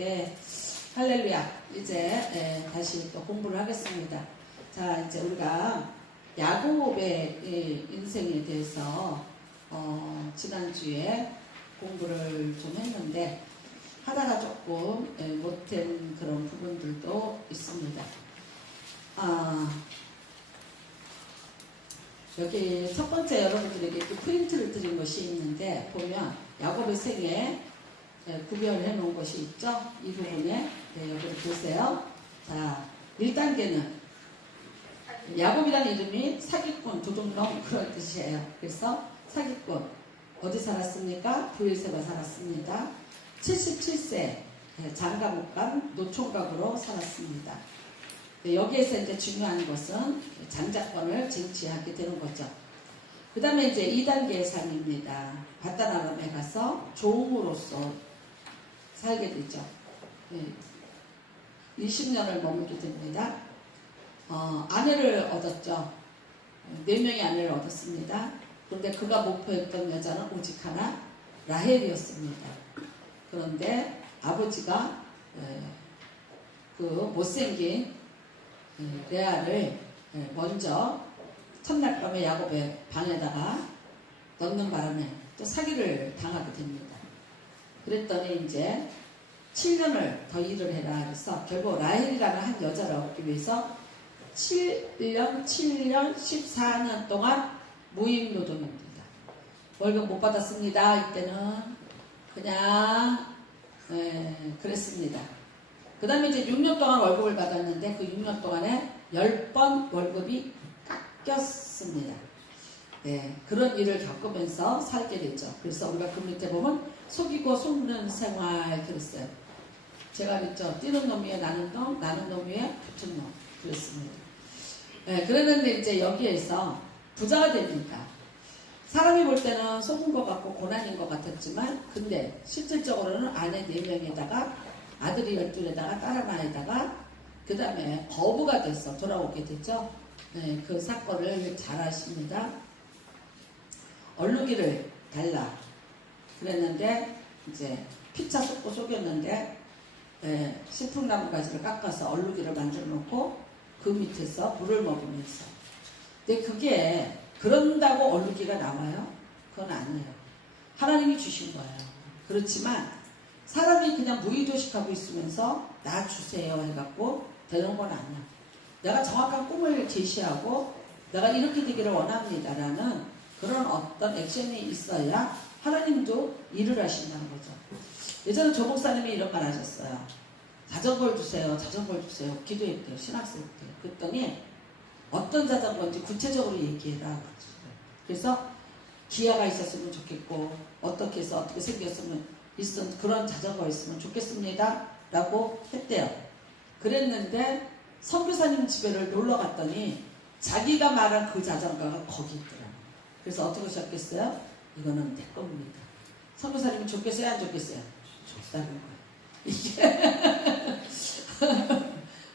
네, 할렐루야. 이제 다시 또 공부를 하겠습니다. 자, 이제 우리가 야곱의 인생에 대해서 지난주에 공부를 좀 했는데 하다가 조금 못된 그런 부분들도 있습니다. 여기 첫 번째 여러분들에게 프린트를 드린 것이 있는데 보면 야곱의 생애 구별해 놓은 것이 있죠. 이 부분에 여기를 보세요. 자, 1단계는 야곱이라는 이름이 사기꾼, 도둑놈 그런 뜻이에요. 그래서 사기꾼 어디 살았습니까? 브엘세바 살았습니다. 77세 장가 못 간 노총각으로 살았습니다. 여기에서 이제 중요한 것은 장자권을 쟁취하게 되는 거죠. 그 다음에 이제 2단계의 삶입니다. 바다나람에 가서 종으로서 살게 되죠. 20년을 머물게 됩니다. 아내를 얻었죠. 4명의 아내를 얻었습니다. 그런데 그가 목표했던 여자는 오직 하나 라헬이었습니다. 그런데 아버지가 그 못생긴 레아를 먼저 첫날 밤에 야곱의 방에다가 넣는 바람에 또 사기를 당하게 됩니다. 그랬더니 이제 7년을 더 일을 해라 그래서 결국 라헬이라는 한 여자를 얻기 위해서 7년 14년 동안 무임노동입니다. 월급 못 받았습니다. 이때는 그냥 그랬습니다. 그 다음에 이제 6년 동안 월급을 받았는데 그 6년 동안에 10번 월급이 깎였습니다. 네, 그런 일을 겪으면서 살게 되죠. 그래서 우리가 그 밑에 보면 속이고 속는 생활 그랬어요. 제가 그랬죠. 뛰는 놈 위에 나는 놈, 나는 놈 위에 붙은 놈 그랬습니다. 네, 그랬는데 이제 여기에서 부자가 됩니다. 사람이 볼 때는 속은 것 같고 고난인 것 같았지만 근데 실질적으로는 아내 4명에다가 아들이 12에다가 딸 하나에다가 그 다음에 거부가 돼서 돌아오게 됐죠. 네, 그 사건을 잘 아십니다. 얼룩이를 달라 그랬는데 이제 피차 쏟고 속였는데 신풍나무 가지를 깎아서 얼룩이를 만들어 놓고 그 밑에서 물을 먹으면서 근데 그게 그런다고 얼룩이가 나와요? 그건 아니에요. 하나님이 주신 거예요. 그렇지만 사람이 그냥 무의도식하고 있으면서 나 주세요 해갖고 되는 건 아니야. 내가 정확한 꿈을 제시하고 내가 이렇게 되기를 원합니다라는 그런 어떤 액션이 있어야 하나님도 일을 하신다는 거죠. 예전에 조 목사님이 이런 말 하셨어요. 자전거를 주세요. 자전거를 주세요. 기도했대요. 신학생 때. 그랬더니 어떤 자전거인지 구체적으로 얘기해라. 그래서 기아가 있었으면 좋겠고 어떻게 해서 어떻게 생겼으면 그런 자전거 있으면 좋겠습니다. 라고 했대요. 그랬는데 선교사님 집에를 놀러 갔더니 자기가 말한 그 자전거가 거기 있더라고요. 그래서 어떻게 하셨겠어요? 이거는 내 겁니다. 선교사님이 좋겠어요? 안 좋겠어요? 좋다는 거예요. 이게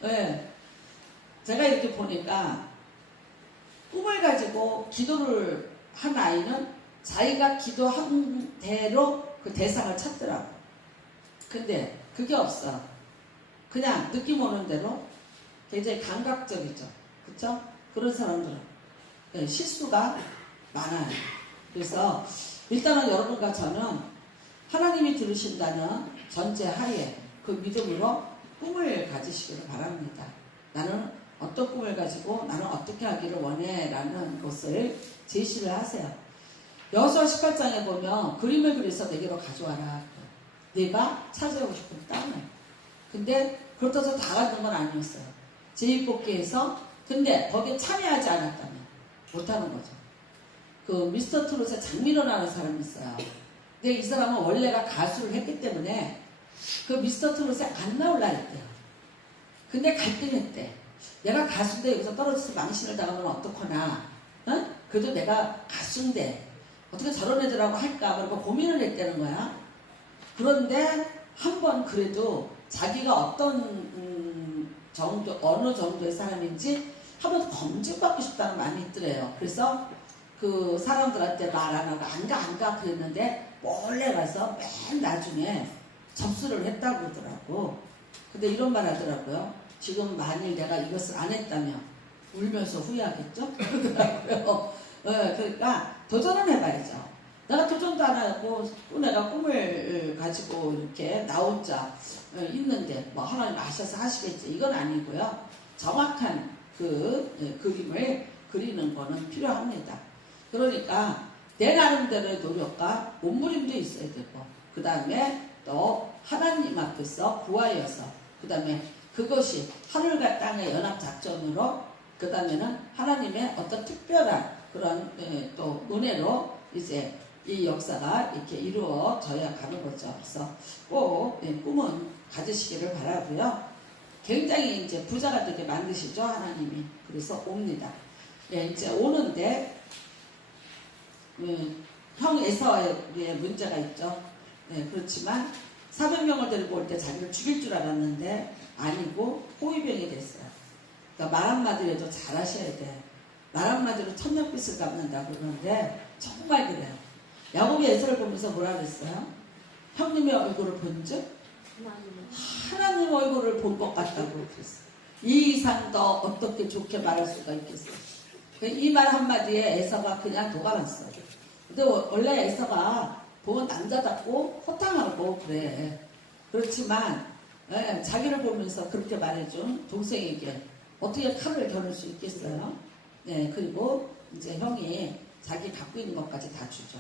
네. 제가 이렇게 보니까 꿈을 가지고 기도를 한 아이는 자기가 기도한 대로 그 대상을 찾더라고. 근데 그게 없어. 그냥 느낌 오는 대로 굉장히 감각적이죠. 그쵸? 그런 사람들은 실수가 많아요. 그래서 일단은 여러분과 저는 하나님이 들으신다는 전제하에 그 믿음으로 꿈을 가지시기를 바랍니다. 나는 어떤 꿈을 가지고 나는 어떻게 하기를 원해 라는 것을 제시를 하세요. 여호수아 18장에 보면 그림을 그려서 내게로 가져와라. 내가 찾아오고 싶은 땅을. 근데 그렇다고 해서 다 갖는 건 아니었어요. 제2뽑기에서 근데 거기에 참여하지 않았다면 못하는 거죠. 그 미스터 트롯에 장민호라는 사람이 있어요. 근데 이 사람은 원래가 가수를 했기 때문에 그 미스터 트롯에 안 나올라 했대요. 근데 갈등했대. 내가 가수인데 여기서 떨어져서 망신을 당하면 어떡하나. 응? 그래도 내가 가수인데 어떻게 저런 애들하고 할까? 그러고 고민을 했다는 거야. 그런데 한번 그래도 자기가 어떤 어느 정도의 사람인지 한번 검증받고 싶다는 마음이 있더래요. 그래서 그 사람들한테 말 안 하고 안 가 그랬는데 몰래 가서 맨 나중에 접수를 했다고 그러더라고. 근데 이런 말 하더라고요. 지금 만일 내가 이것을 안 했다면 울면서 후회하겠죠? 그러더라고요. 그러니까 도전을 해봐야죠. 내가 도전도 안 하고 또 내가 꿈을 가지고 이렇게 나 혼자 있는데 뭐 하나님 아셔서 하시겠지, 이건 아니고요. 정확한 그 그림을 그리는 거는 필요합니다. 그러니까 내 나름대로의 노력과 몸부림도 있어야 되고, 그 다음에 또 하나님 앞에서 구하여서, 그 다음에 그것이 하늘과 땅의 연합작전으로, 그 다음에는 하나님의 어떤 특별한 그런 또 은혜로 이제 이 역사가 이렇게 이루어져야 가는 거죠. 그래서 꼭 꿈은 가지시기를 바라고요. 굉장히 이제 부자가 되게 만드시죠, 하나님이. 그래서 옵니다. 이제 오는데 형 에서의 문제가 있죠. 그렇지만 400명을 데리고 올 때 자기를 죽일 줄 알았는데 아니고 호위병이 됐어요. 그러니까 말 한마디라도 잘하셔야 돼. 말 한마디로 천냥빚을 갚는다고 그러는데 정말 그래요. 야곱이 에서를 보면서 뭐라 그랬어요? 형님의 얼굴을 본 즉 하나님 얼굴을 본 것 같다고 그랬어요. 이 이상 더 어떻게 좋게 말할 수가 있겠어요. 이 말 한마디에 에서가 그냥 녹아났어요. 근데 원래 에서가 보면 남자답고 호탕하고 그래. 그렇지만 자기를 보면서 그렇게 말해준 동생에게 어떻게 칼을 겨눌 수 있겠어요? 그리고 이제 형이 자기 갖고 있는 것까지 다 주죠.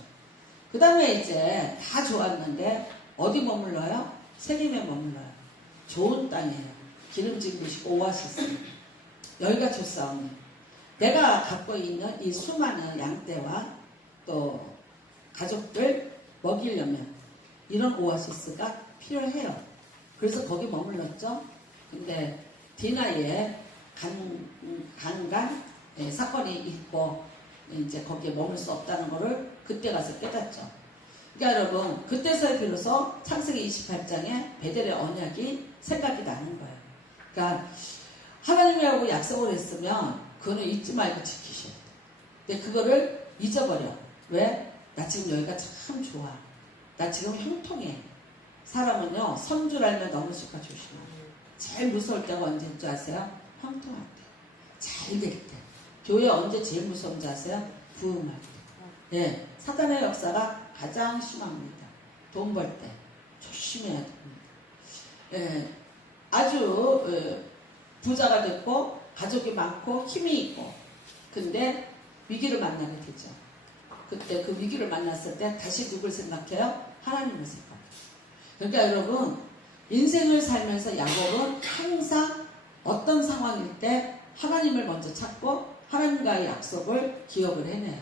그 다음에 이제 다 좋았는데 어디 머물러요? 세겜에 머물러요. 좋은 땅이에요. 기름진 곳이 오아시스. 여기가 좋사오니 내가 갖고 있는 이 수많은 양떼와 또 가족들 먹이려면 이런 오아시스가 필요해요. 그래서 거기 머물렀죠. 근데 디나의 강간 사건이 있고 이제 거기에 머물 수 없다는 거를 그때 가서 깨닫죠. 그러니까 여러분, 그때서야 비로소 창세기 28장에 베델의 언약이 생각이 나는 거예요. 그러니까 하나님이라고 약속을 했으면 그거는 잊지 말고 지키셔야 돼요. 근데 그거를 잊어버려. 왜? 나 지금 여기가 참 좋아. 나 지금 형통해. 사람은요, 선 줄 알면 넘어질까 조심해요. 제일 무서울 때가 언제인 줄 아세요? 형통할 때. 잘 될 때. 교회 언제 제일 무서운지 아세요? 부흥할 때. 사단의 역사가 가장 심합니다. 돈 벌 때. 조심해야 됩니다. 아주 부자가 됐고 가족이 많고 힘이 있고 근데 위기를 만나게 되죠. 그때 그 위기를 만났을 때 다시 누굴 생각해요? 하나님을 생각해요. 그러니까 여러분, 인생을 살면서 야곱은 항상 어떤 상황일 때 하나님을 먼저 찾고 하나님과의 약속을 기억을 해내요.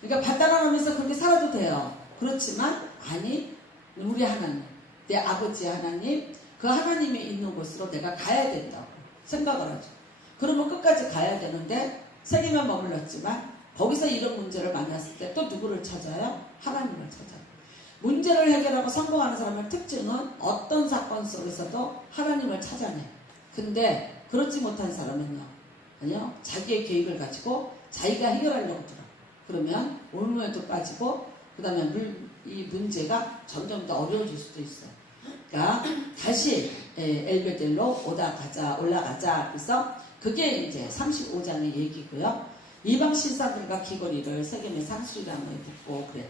그러니까 바다나오면서 그렇게 살아도 돼요. 그렇지만 아니, 우리 하나님, 내 아버지 하나님, 그 하나님이 있는 곳으로 내가 가야 된다고 생각을 하죠. 그러면 끝까지 가야 되는데 세계만 머물렀지만 거기서 이런 문제를 만났을 때 또 누구를 찾아요? 하나님을 찾아요. 문제를 해결하고 성공하는 사람의 특징은 어떤 사건 속에서도 하나님을 찾아내. 근데 그렇지 못한 사람은요, 아니요, 자기의 계획을 가지고 자기가 해결하려고 들어. 그러면 올무에도 빠지고 그 다음에 이 문제가 점점 더 어려워질 수도 있어요. 그러니까 다시 엘베델로 올라가자. 그래서 그게 이제 35장의 얘기고요. 이방 신사들과 귀걸이를 세겜의 상수리랑에 붙고 그래.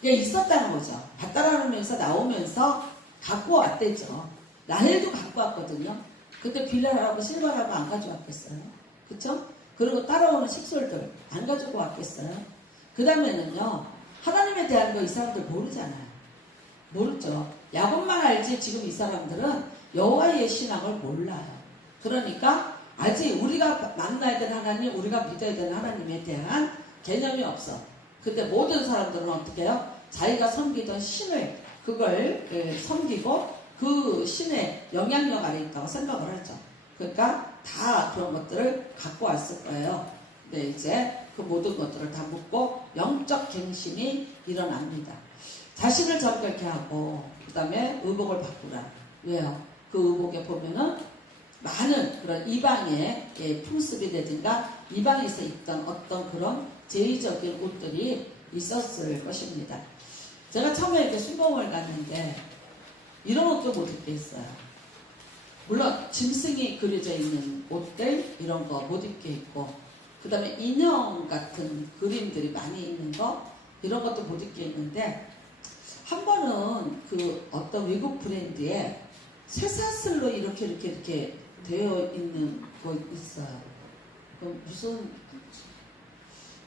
이게 있었다는 거죠. 바다라면서 나오면서 갖고 왔대죠. 라헬도 갖고 왔거든요. 그때 빌라라고 실바라고 안 가져왔겠어요. 그쵸? 그리고 따라오는 식솔들 안 가지고 왔겠어요. 그 다음에는요, 하나님에 대한 거 이 사람들 모르잖아요. 모르죠. 야곱만 알지 지금 이 사람들은 여호와의 신앙을 몰라요. 그러니까 아직 우리가 만나야 되는 하나님, 우리가 믿어야 되는 하나님에 대한 개념이 없어. 근데 모든 사람들은 어떻게 해요? 자기가 섬기던 신을 그걸 섬기고 그 신의 영향력 아래 있다고 생각을 하죠. 그러니까 다 그런 것들을 갖고 왔을 거예요. 근데 이제 그 모든 것들을 다 묻고 영적 갱신이 일어납니다. 자신을 정결케 하고 그 다음에 의복을 바꾸라. 왜요? 그 의복에 보면은 많은 그런 이방의 풍습이라든가 이방에서 입던 어떤 그런 제의적인 옷들이 있었을 것입니다. 제가 처음에 이렇게 수봉을 갔는데 이런 옷도 못 입게 했어요. 물론 짐승이 그려져 있는 옷들 이런 거 못 입게 했고, 그 다음에 인형 같은 그림들이 많이 있는 거 이런 것도 못 입게 했는데, 한 번은 그 어떤 외국 브랜드에 쇠사슬로 이렇게 되어 있는 거 있어요. 그 무슨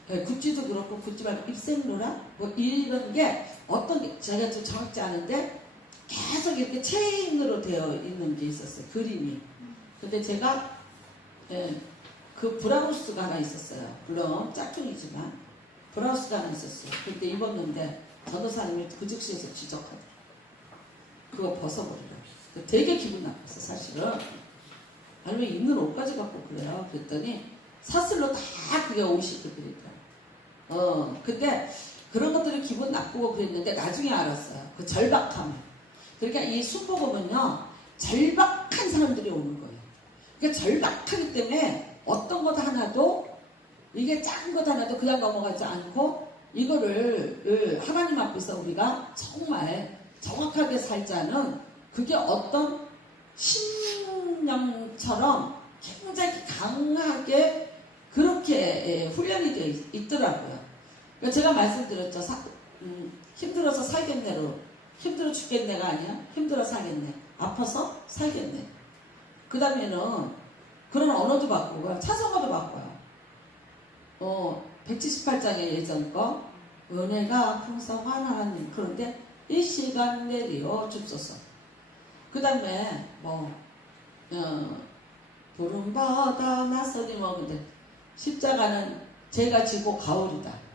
네, 굿즈도 그렇고 굿즈 말고 입생로라 뭐 이런 게 어떤 게 제가 좀 정확지 않은데 계속 이렇게 체인으로 되어 있는 게 있었어요. 그림이. 근데 제가 그 브라우스가 하나 있었어요. 물론 짝퉁이지만 브라우스가 하나 있었어요. 그때 입었는데 전도사님이 그 즉시에서 지적하더라고요. 그거 벗어버리라고. 되게 기분 나빴어 사실은. 아니 왜 입는 옷까지 갖고 그래요? 그랬더니 사슬로 다 그게 옷이 그리더라고요. 근데 그런 것들이 기분 나쁘고 그랬는데 나중에 알았어요. 그 절박함. 그러니까 이 순복음은요 절박한 사람들이 오는 거예요. 그러니까 절박하기 때문에 어떤 것 하나도 이게 작은 것 하나도 그냥 넘어가지 않고 이거를 하나님 앞에서 우리가 정말 정확하게 살자는 그게 어떤 신념처럼 굉장히 강하게 그렇게 훈련이 되어 있더라고요. 그러니까 제가 말씀드렸죠. 힘들어서 살겠네로 힘들어 죽겠네가 아니야. 힘들어 살겠네. 아파서 살겠네. 그 다음에는 그런 언어도 바꾸고요. 차성어도 바꿔요. 178장의 예전 거 은혜가 풍성한 하나님. 그런데 이 시간 내리어 줍소서. 그 다음에 부름받아 나서니 근데 십자가는 제가 지고 가오리다.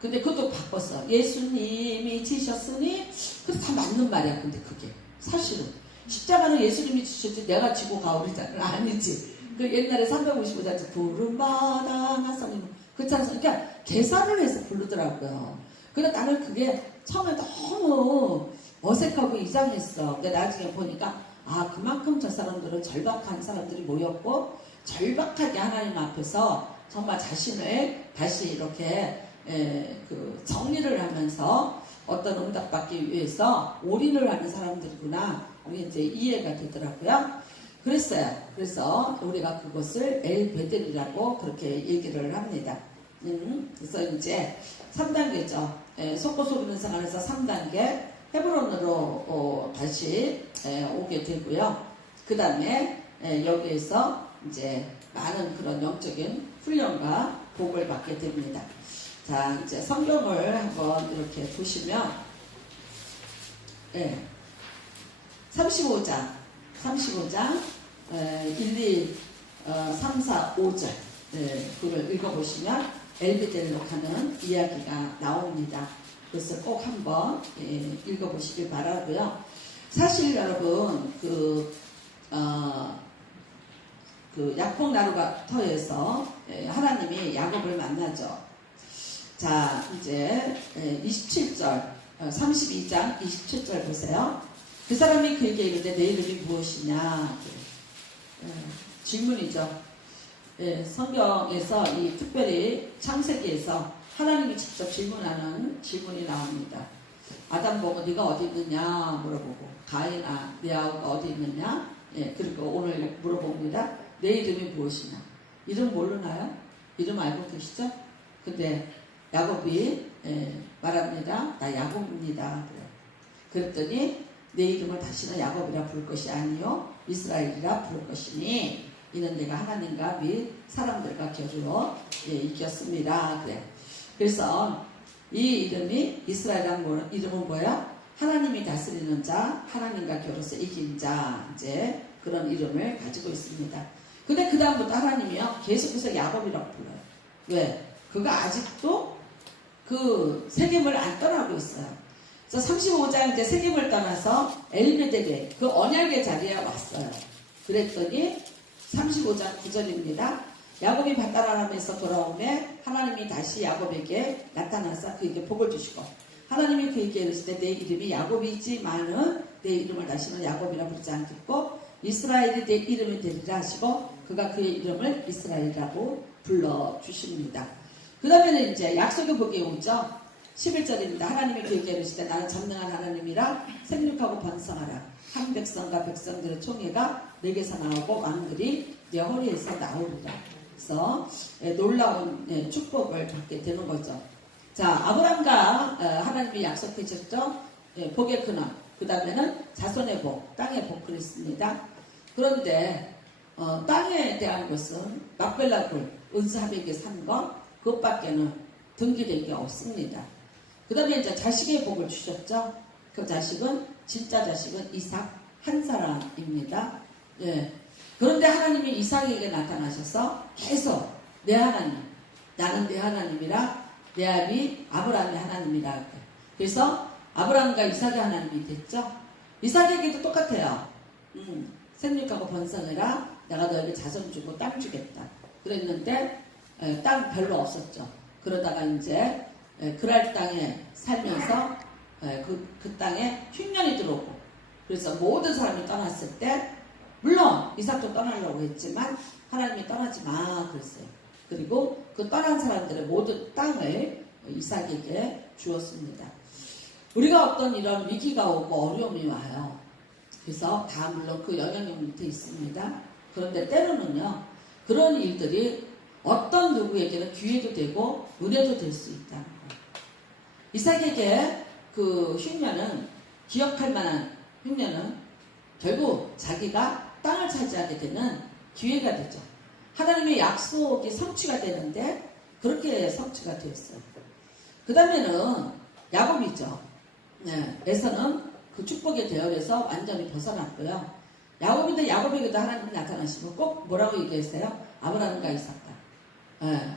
근데 그것도 바꿨어. 예수님이 지셨으니 그게 다 맞는 말이야. 근데 그게 사실은 십자가는 예수님이 지셨지 내가 지고 가오리다는 아니지. 그 옛날에 355장 부름받아 나서니 그 찬송 그러니까 계산을 해서 부르더라고요. 근데 나는 그게 처음에 너무 어색하고 이상했어. 근데 나중에 보니까 그만큼 저 사람들은 절박한 사람들이 모였고 절박하게 하나님 앞에서 정말 자신을 다시 이렇게 그 정리를 하면서 어떤 응답받기 위해서 올인을 하는 사람들이구나. 우리 이제 이해가 되더라고요. 그랬어요. 그래서 우리가 그것을 엘베델이라고 그렇게 얘기를 합니다. 그래서 이제 3단계죠. 속고 소리는 생활에서 3단계 헤브론으로 다시 오게 되고요. 그 다음에 여기에서 이제 많은 그런 영적인 훈련과 복을 받게 됩니다. 자, 이제 성경을 한번 이렇게 보시면 35장 1, 2, 3, 4, 5절 그걸 읽어보시면 엘베델로 가는 이야기가 나옵니다. 그래서 꼭 한번 읽어보시길 바라고요. 사실 여러분 그 약속 나루가 터에서 하나님이 야곱을 만나죠. 자, 이제 27절 32장 27절 보세요. 그 사람이 그에게 이르되 내 이름이 무엇이냐 질문이죠. 성경에서 이 특별히 창세기에서 하나님이 직접 질문하는 질문이 나옵니다. 아담 보고 네가 어디 있느냐 물어보고 가인아 네 아우가 어디 있느냐 그리고 오늘 물어봅니다. 내 이름이 무엇이냐. 이름 모르나요? 이름 알고 계시죠? 근데 야곱이 말합니다. 나 야곱입니다. 그랬더니 내 이름을 다시는 야곱이라 부를 것이 아니요 이스라엘이라 부를 것이니 이는 내가 하나님과 및 사람들과 겨루어 이겼습니다. 그래. 그래서 이 이름이 이스라엘이라는 이름은 뭐야? 하나님이 다스리는 자, 하나님과 겨루어서 이긴 자, 이제 그런 이름을 가지고 있습니다. 근데 그 다음부터 하나님이요 계속해서 야곱이라고 불러요. 왜? 그가 아직도 그 세겜을 안 떠나고 있어요. 그래서 35장 이제 세겜을 떠나서 엘베델의 그 언약의 자리에 왔어요. 그랬더니 35장 9절입니다. 야곱이 바다라람에서 돌아오매 하나님이 다시 야곱에게 나타나서 그에게 복을 주시고 하나님이 그에게 이르시되 내 이름이 야곱이지만은 내 이름을 다시는 야곱이라 부르지 않겠고 이스라엘이 내 이름이 되리라 하시고 그가 그의 이름을 이스라엘이라고 불러주십니다. 그 다음에는 이제 약속의 복이 오죠. 11절입니다. 하나님이 그에게 이르시되 나는 전능한 하나님이라 생육하고 번성하라. 한 백성과 백성들의 총회가 내게서 나오고 왕들이 내 허리에서 나오리라. 그래서 놀라운 축복을 받게 되는 거죠. 자, 아브람과 하나님이 약속해 주셨죠. 복의 근원, 그 다음에는 자손의 복, 땅의 복 그랬습니다. 그런데 땅에 대한 것은 막벨라굴, 은사백에 산 것, 그것밖에는 등기된 게 없습니다. 그 다음에 이제 자식의 복을 주셨죠. 그 자식은, 진짜 자식은 이삭 한 사람입니다. 예. 그런데 하나님이 이삭에게 나타나셔서 계속 내 하나님, 나는 내 하나님이라 내 아비 아브라함의 하나님이라. 그래서 아브라함과 이삭의 하나님이 됐죠. 이삭에게도 똑같아요. 생육하고 번성해라. 내가 너에게 자손 주고 땅 주겠다. 그랬는데 땅 별로 없었죠. 그러다가 이제 그랄 땅에 살면서 그 땅에 흉년이 들어오고, 그래서 모든 사람이 떠났을 때, 물론 이삭도 떠나려고 했지만 하나님이 떠나지 마 그랬어요. 그리고 그 떠난 사람들의 모든 땅을 이삭에게 주었습니다. 우리가 어떤 이런 위기가 오고 어려움이 와요. 그래서 다 물론 그 영향력 밑에 있습니다. 그런데 때로는요, 그런 일들이 어떤 누구에게는 기회도 되고 은혜도 될 수 있다는 거예요. 이삭에게 그 흉년은, 기억할 만한 흉년은 결국 자기가 땅을 차지하게 되는 기회가 되죠. 하나님의 약속이 성취가 되는데 그렇게 성취가 되었어요. 그 다음에는 야곱이죠. 에서는 그 축복의 대열에서 완전히 벗어났고요. 야곱에게도 하나님이 나타나시고 꼭 뭐라고 얘기했어요? 아브라함과 이삭과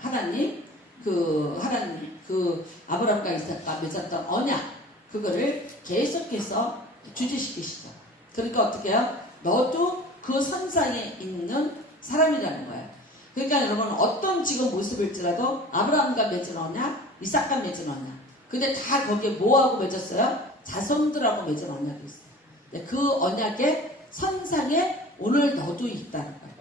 하나님 아브라함과 이삭과 맺었던 언약, 그거를 계속해서 주지시키시죠. 그러니까 어떻게 해요? 너도 그 선상에 있는 사람이라는 거예요. 그러니까 여러분, 어떤 지금 모습일지라도 아브라함과 맺은 언약, 이삭과 맺은 언약, 근데 다 거기에 뭐하고 맺었어요? 자손들하고 맺은 언약이 있어요. 그 언약의 선상에 오늘 너도 있다는 거예요.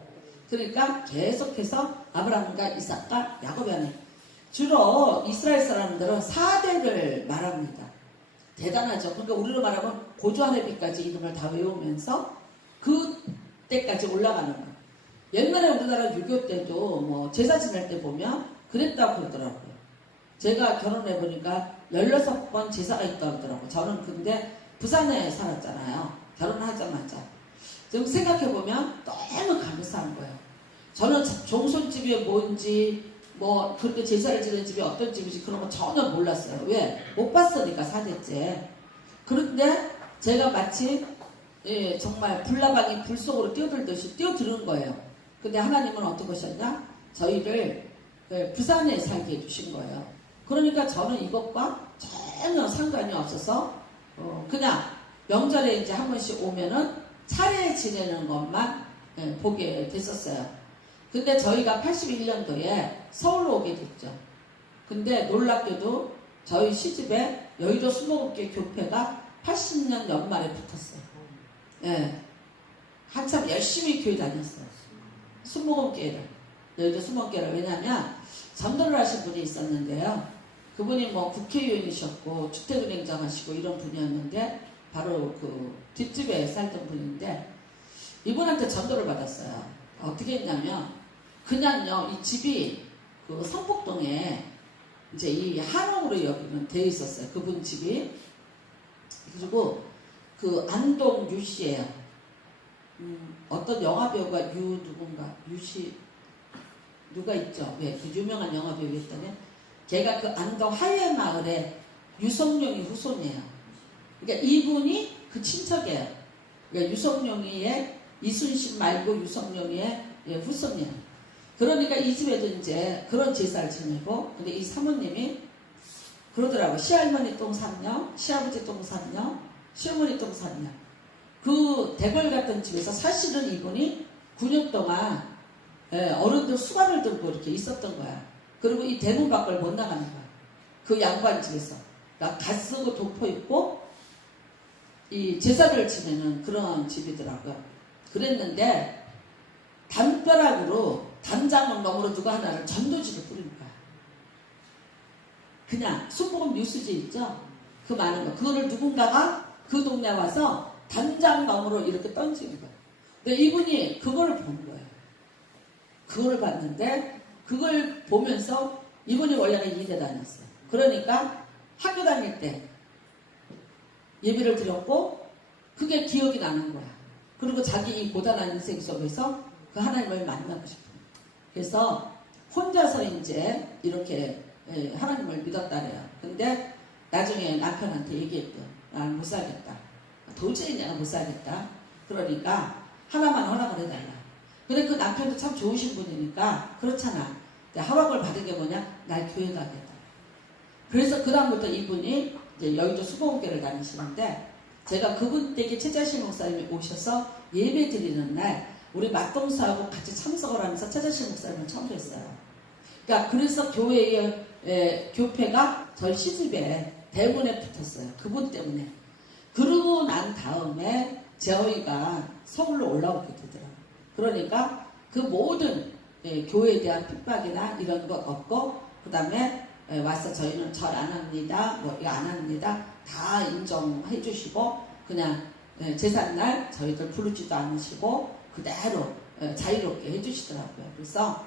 그러니까 계속해서 아브라함과 이삭과 야곱이 하는, 주로 이스라엘 사람들은 4대를 말합니다. 대단하죠. 그러니까 우리로 말하면 고조하레비까지 이름을 다 외우면서 그 때까지 올라가는 거예요. 옛날에 우리나라 유교 때도 뭐 제사 지낼 때 보면 그랬다고 그러더라고요. 제가 결혼해보니까 16번 제사가 있다고 하더라고요. 저는 근데 부산에 살았잖아요. 결혼하자마자. 지금 생각해보면 너무 감사한 거예요. 저는 종손집이 뭔지, 뭐 그렇게 제사를 지낸 집이 어떤 집인지 그런 거 전혀 몰랐어요. 왜? 못 봤으니까 4대째. 그런데 제가 마치 정말 불나방이 불 속으로 뛰어들듯이 뛰어드는 거예요. 근데 하나님은 어떤 것이었냐? 저희를 부산에 살게 해주신 거예요. 그러니까 저는 이것과 전혀 상관이 없어서 그냥 명절에 이제 한 번씩 오면은 차례 지내는 것만 보게 됐었어요. 근데 저희가 81년도에 서울로 오게 됐죠. 근데 놀랍게도 저희 시집에 여의도 수목업계 교회가 80년 연말에 붙었어요. 예. 한참 열심히 교회 다녔어요. 수목업계를. 여의도 수목업계를. 왜냐하면 전도를 하신 분이 있었는데요. 그분이 뭐 국회의원이셨고 주택은행장 하시고 이런 분이었는데 바로 그 뒷집에 살던 분인데 이분한테 전도를 받았어요. 어떻게 했냐면 그냥요, 이 집이 그 성북동에 이제 이 한옥으로 여기면 돼 있었어요. 그분 집이. 그리고 그 안동 유씨예요. 어떤 영화배우가 유씨 누가 있죠? 왜? 그 유명한 영화배우였다면 걔가 그 안동 하회 마을에 유성룡이 후손이에요. 그러니까 이분이 그 친척이에요. 그러니까 유성룡이의 이순신 말고 유성룡이의 후손이에요. 그러니까 이 집에도 이제 그런 제사를 지내고, 근데 이 사모님이 그러더라고요. 시할머니 똥 3년, 시아버지 똥 3년, 시어머니 똥 3년. 그 대궐 같은 집에서 사실은 이분이 9년 동안 어른들 수발을 들고 이렇게 있었던 거야. 그리고 이 대문 밖을 못 나가는 거야. 그 양반 집에서. 갓 쓰고 도포 입고 이 제사를 지내는 그런 집이더라고요. 그랬는데 담벼락으로 담장을 너머로 누가 하나를 전도지를 뿌린 거야. 그냥 순복음 뉴스지 있죠? 그 많은 거. 그거를 누군가가 그 동네 와서 단장감으로 이렇게 던지는 거예요. 근데 이분이 그거를 본 거예요. 그거를 봤는데 그걸 보면서 이분이 원래는 이대 다녔어요. 그러니까 학교 다닐 때 예배를 드렸고 그게 기억이 나는 거야. 그리고 자기 이 고단한 인생 속에서 그 하나님을 만나고 싶어요. 그래서 혼자서 이제 이렇게 하나님을 믿었다래요. 근데 나중에 남편한테 얘기했대요. 나는 못 살겠다. 도저히 내가 못 살겠다. 그러니까 하나만 허락을 해달라. 근데 그 남편도 참 좋으신 분이니까 그렇잖아. 허락을 받은 게 뭐냐? 날 교회 가게 해달라. 그래서 그 다음부터 이분이 이제 여의도 수봉교를 다니시는데 제가 그분 댁에 최자신 목사님이 오셔서 예배 드리는 날 우리 맞동수하고 같이 참석을 하면서 최자신 목사님을 처음 뵀어요. 그러니까 그래서 교회의 교패가 저희 시집에 대문에 붙었어요. 그분 때문에. 그러고 난 다음에 저희가 서울로 올라오게 되더라고요. 그러니까 그 모든 교회에 대한 핍박이나 이런 것 없고 그 다음에 와서 저희는 절 안 합니다. 뭐 이거 안 합니다. 다 인정해 주시고 그냥 제삿날 저희들 부르지도 않으시고 그대로 자유롭게 해주시더라고요. 그래서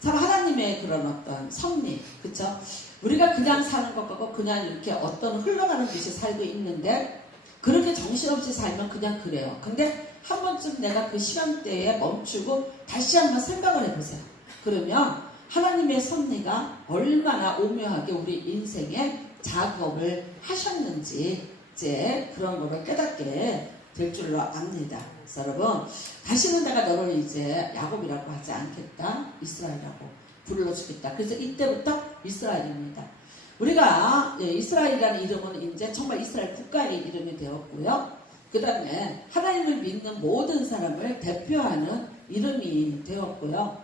참 하나님의 그런 어떤 섭리, 그쵸? 우리가 그냥 사는 것 같고 그냥 이렇게 어떤 흘러가는 듯이 살고 있는데 그렇게 정신없이 살면 그냥 그래요. 근데 한 번쯤 내가 그 시간대에 멈추고 다시 한번 생각을 해보세요. 그러면 하나님의 섭리가 얼마나 오묘하게 우리 인생에 작업을 하셨는지 이제 그런 거를 깨닫게 될 줄로 압니다. 그래서 여러분 다시는 내가 너를 이제 야곱이라고 하지 않겠다. 이스라엘이라고 불러주겠다. 그래서 이때부터 이스라엘입니다. 우리가 이스라엘이라는 이름은 이제 정말 이스라엘 국가의 이름이 되었고요. 그 다음에 하나님을 믿는 모든 사람을 대표하는 이름이 되었고요.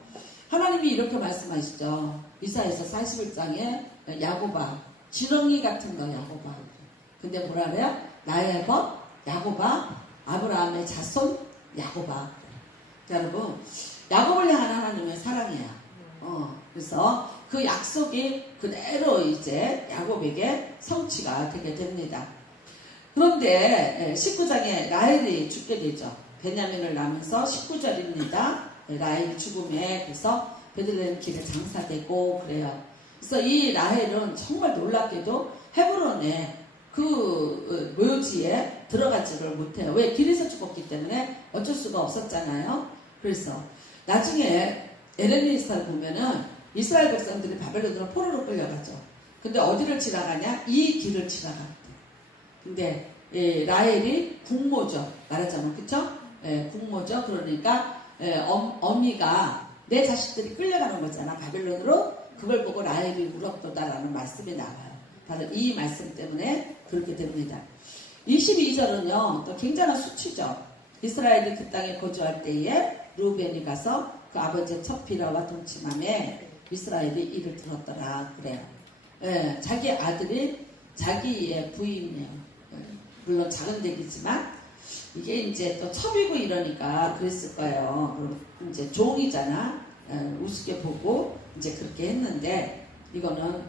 하나님이 이렇게 말씀하시죠. 이사야서 41장에 야곱아, 지렁이 같은 거 야곱아. 근데 뭐라 그래요? 나의 벗 야곱아, 아브라함의 자손 야곱아. 자, 여러분 야곱을 향한 하나님의 사랑이에요. 그래서 그 약속이 그대로 이제 야곱에게 성취가 되게 됩니다. 그런데 19장에 라헬이 죽게 되죠. 베냐민을 낳으면서 19절입니다. 라헬이 죽음에 그래서 베들레헴 길에 장사되고 그래요. 그래서 이 라헬은 정말 놀랍게도 헤브론에 그 묘지에 들어가지를 못해요. 왜? 길에서 죽었기 때문에 어쩔 수가 없었잖아요. 그래서 나중에 에레미야를 보면은 이스라엘 백성들이 바벨론으로 포로로 끌려가죠. 근데 어디를 지나가냐? 이 길을 지나갑니다. 근데 라헬이 국모죠. 말하자면 그쵸? 국모죠. 그러니까 어미가 내 자식들이 끌려가는 거잖아. 바벨론으로. 그걸 보고 라헬이 울었도다라는 말씀이 나와요. 바로 이 말씀 때문에 그렇게 됩니다. 22절은요. 또 굉장한 수치죠. 이스라엘이 그 땅에 거주할 때에 루벤이 가서 그 아버지의 첫 비라와 동침함에 이스라엘이 이를 들었더라 그래요. 자기 아들이 자기의 부인이에요. 물론 작은 댁이지만 이게 이제 또 첩이고 이러니까 그랬을 거예요. 이제 종이잖아. 우습게 보고 이제 그렇게 했는데 이거는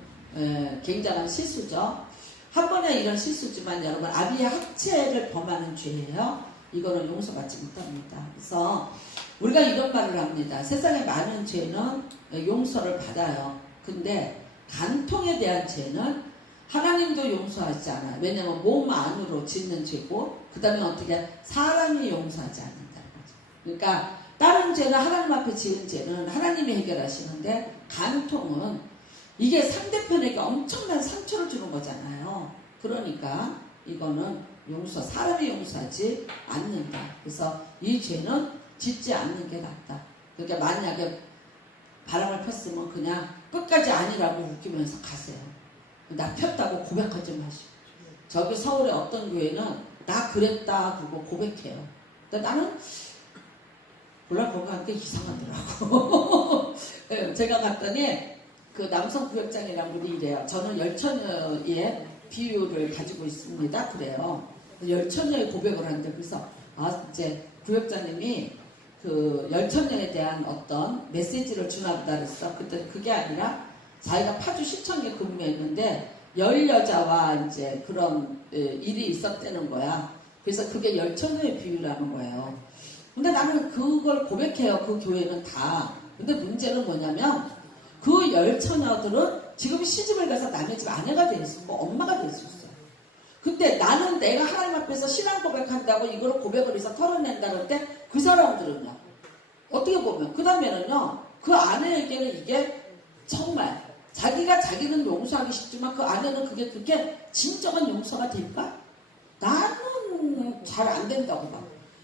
굉장한 실수죠. 한 번에 이런 실수지만 여러분 아비의 학체를 범하는 죄예요. 이거는 용서받지 못합니다. 그래서 우리가 이런 말을 합니다. 세상에 많은 죄는 용서를 받아요. 근데 간통에 대한 죄는 하나님도 용서하지 않아요. 왜냐하면 몸 안으로 짓는 죄고 그 다음에 어떻게 사람이 용서하지 않는다는 거죠. 그러니까 다른 죄는 하나님 앞에 지은 죄는 하나님이 해결하시는데 간통은 이게 상대편에게 엄청난 상처를 주는 거잖아요. 그러니까 이거는 사람이 용서하지 않는다. 그래서 이 죄는 짓지 않는 게 낫다. 그러니까 만약에 바람을 폈으면 그냥 끝까지 아니라고 웃기면서 가세요. 나 폈다고 고백하지 마시고. 저기 서울의 어떤 교회는 나 그랬다 그러고 고백해요. 근데 나는 몰라 뭔가 한게 이상하더라고. 제가 갔더니 그 남성 구역장이라는 분이 이래요. 저는 열처녀의 비유를 가지고 있습니다. 그래요. 열처녀의 고백을 하는데 그래서 이제 구역장님이 그 열처녀에 대한 어떤 메시지를 주나 보다 그랬어. 그때 그게 아니라 자기가 파주 시청에 근무했는데 10여자와 이제 그런 일이 있었다는 거야. 그래서 그게 열처녀의 비유라는 거예요. 근데 나는 그걸 고백해요. 그 교회는 다. 근데 문제는 뭐냐면 그 열처녀들은 지금 시집을 가서 남의 집 아내가 될 수 있고 엄마가 될 수 있어요. 근데 나는 내가 하나님 앞에서 신앙 고백한다고 이걸 고백을 해서 털어낸다 그럴 때 그 사람들은요. 어떻게 보면 그 다음에는요. 그 아내에게는 이게 정말 자기가 자기는 용서하기 쉽지만 그 아내는 그게 그렇게 진정한 용서가 될까? 나는 잘 안 된다고 봐.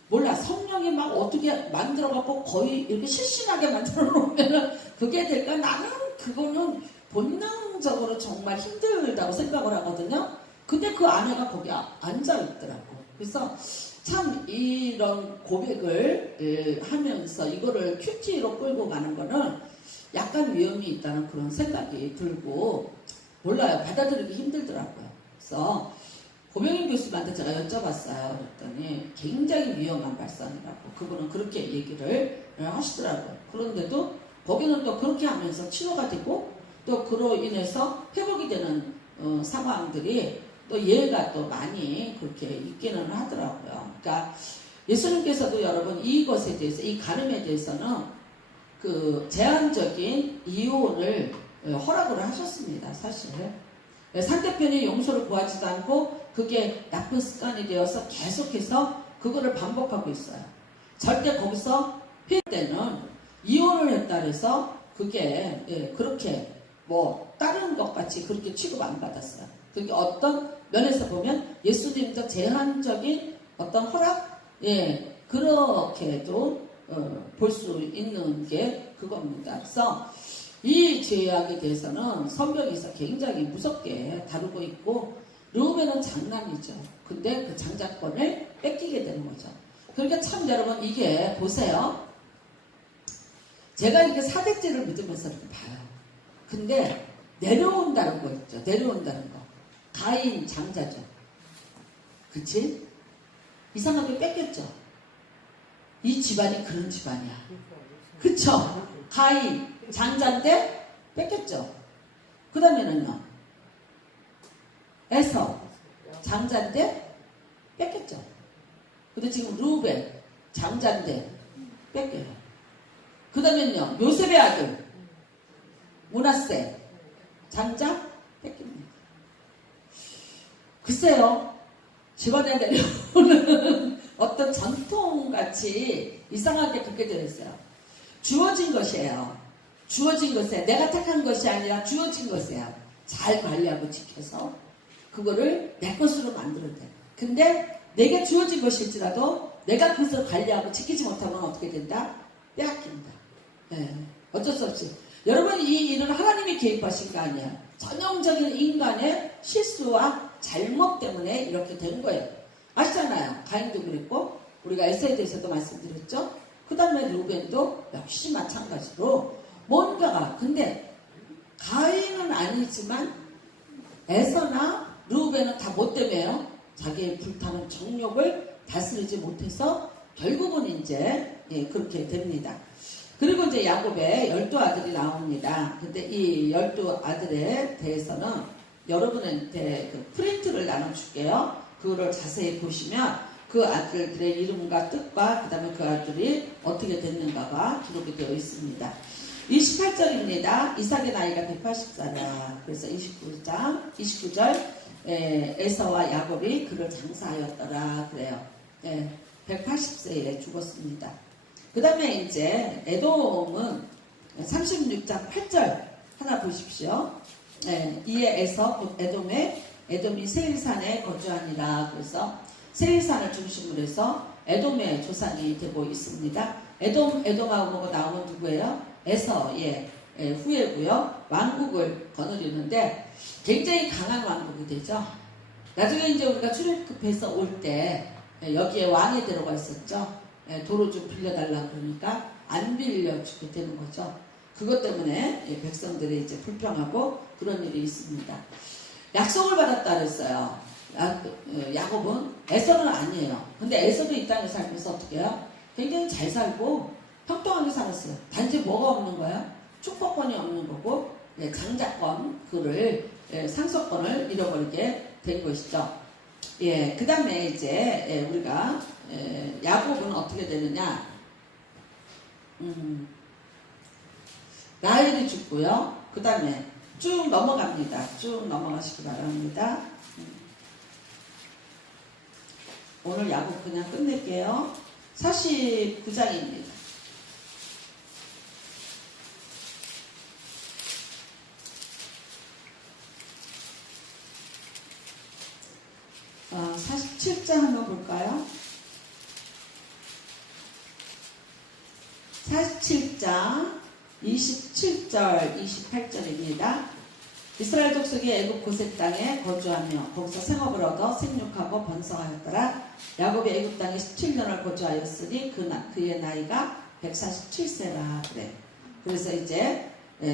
몰라. 성령이 막 어떻게 만들어갖고 거의 이렇게 실신하게 만들어 놓으면은 그게 될까? 나는 그거는 본능적으로 정말 힘들다고 생각을 하거든요. 근데 그 아내가 거기 앉아 있더라고. 그래서 참 이런 고백을 하면서 이거를 큐티로 끌고 가는 거는 약간 위험이 있다는 그런 생각이 들고 몰라요. 받아들이기 힘들더라고요. 그래서 고명인 교수님한테 제가 여쭤봤어요. 그랬더니 굉장히 위험한 발상이라고 그분은 그렇게 얘기를 하시더라고요. 그런데도 거기는 또 그렇게 하면서 치료가 되고 또 그로 인해서 회복이 되는 상황들이 또 예가 또 많이 그렇게 있기는 하더라고요. 그러니까 예수님께서도 여러분 이것에 대해서 이 간음에 대해서는 그 제한적인 이혼을 허락을 하셨습니다. 사실 상대편이 용서를 구하지도 않고 그게 나쁜 습관이 되어서 계속해서 그거를 반복하고 있어요. 절대 거기서 회의 때는 이혼을 했다 해서 그게 그렇게 뭐 다른 것 같이 그렇게 취급 안 받았어요. 그게 어떤 면에서 보면 예수님도 제한적인 어떤 허락 그렇게도 볼 수 있는 게 그겁니다. 그래서 이 죄악에 대해서는 성경에서 굉장히 무섭게 다루고 있고 르우벤은 장남이죠. 근데 그 장자권을 뺏기게 되는 거죠. 그러니까 참 여러분 이게 보세요. 제가 이렇게 사대죄를 믿으면서 이렇게 봐요. 근데 내려온다는 거 있죠. 내려온다는 거. 가인 장자죠. 그치? 이상하게 뺏겼죠. 이 집안이 그런 집안이야. 그쵸? 가인 장자인데 뺏겼죠. 그 다음에는요. 에서 장자인데 뺏겼죠. 근데 지금 르우벤 장자인데 뺏겨요. 그 다음에는요. 요셉의 아들 므낫세 장자 뺏깁니다. 글쎄요. 집안에 내려오는 어떤 전통같이 이상하게 그렇게 되어 있어요. 주어진 것이에요. 주어진 것에 내가 택한 것이 아니라 주어진 것이에요. 잘 관리하고 지켜서 그거를 내 것으로 만들어야 돼. 근데 내게 주어진 것일지라도 내가 그것을 관리하고 지키지 못하면 어떻게 된다? 빼앗긴다. 어쩔 수 없이. 여러분 이 일은 하나님이 개입하신 거 아니야. 전형적인 인간의 실수와 잘못 때문에 이렇게 된 거예요. 아시잖아요. 가인도 그랬고 우리가 에서에 대해서도 말씀드렸죠. 그 다음에 르우벤도 역시 마찬가지로 뭔가가 근데 가인은 아니지만 에서나 르우벤은 다 뭐 때문에요? 자기의 불타는 정욕을 다스리지 못해서 결국은 이제 그렇게 됩니다. 그리고 이제 야곱의 12아들이 나옵니다. 근데 이 12아들에 대해서는 여러분한테 그 프린트를 나눠줄게요. 그거를 자세히 보시면 그 아들들의 이름과 뜻과 그 다음에 그 아들이 어떻게 됐는가가 기록이 되어 있습니다. 28절입니다. 이삭의 나이가 180살이야. 그래서 29절 에서와 야곱이 그를 장사하였더라 그래요. 180세에 죽었습니다. 그 다음에 이제 에돔은 36장 8절 하나 보십시오. 이에 에서 곧 에돔이 세일산에 거주하니라. 그래서 세일산을 중심으로 해서 에돔의 조상이 되고 있습니다. 에돔하고 나오면 누구예요? 에서의 후예고요. 왕국을 거느리는데 굉장히 강한 왕국이 되죠. 나중에 이제 우리가 출애굽해서 올 때 여기에 왕이 들어가 있었죠. 도로 좀 빌려달라 그러니까 안 빌려주게 되는 거죠. 그것 때문에 백성들이 이제 불평하고 그런 일이 있습니다. 약속을 받았다 그랬어요. 야곱은 에서는 아니에요. 근데 에서도 이 땅에 살면서 어떻게 해요? 굉장히 잘 살고 평통하게 살았어요. 단지 뭐가 없는 거야? 축복권이 없는 거고 장자권 그를 상속권을 잃어버리게 된 것이죠. 예, 그 다음에 이제 우리가 야곱은 어떻게 되느냐? 라헬이 죽고요. 그 다음에 쭉 넘어갑니다. 쭉 넘어가시기 바랍니다. 오늘 야곱 그냥 끝낼게요. 49장입니다. 어, 47장 한번 볼까요? 47장 27절 28절입니다. 이스라엘 족속이 애굽 고센 땅에 거주하며 거기서 생업을 얻어 생육하고 번성하였더라. 야곱이 애굽 땅에 17년을 거주하였으니 그의 나이가 147세라 그래. 그래서 이제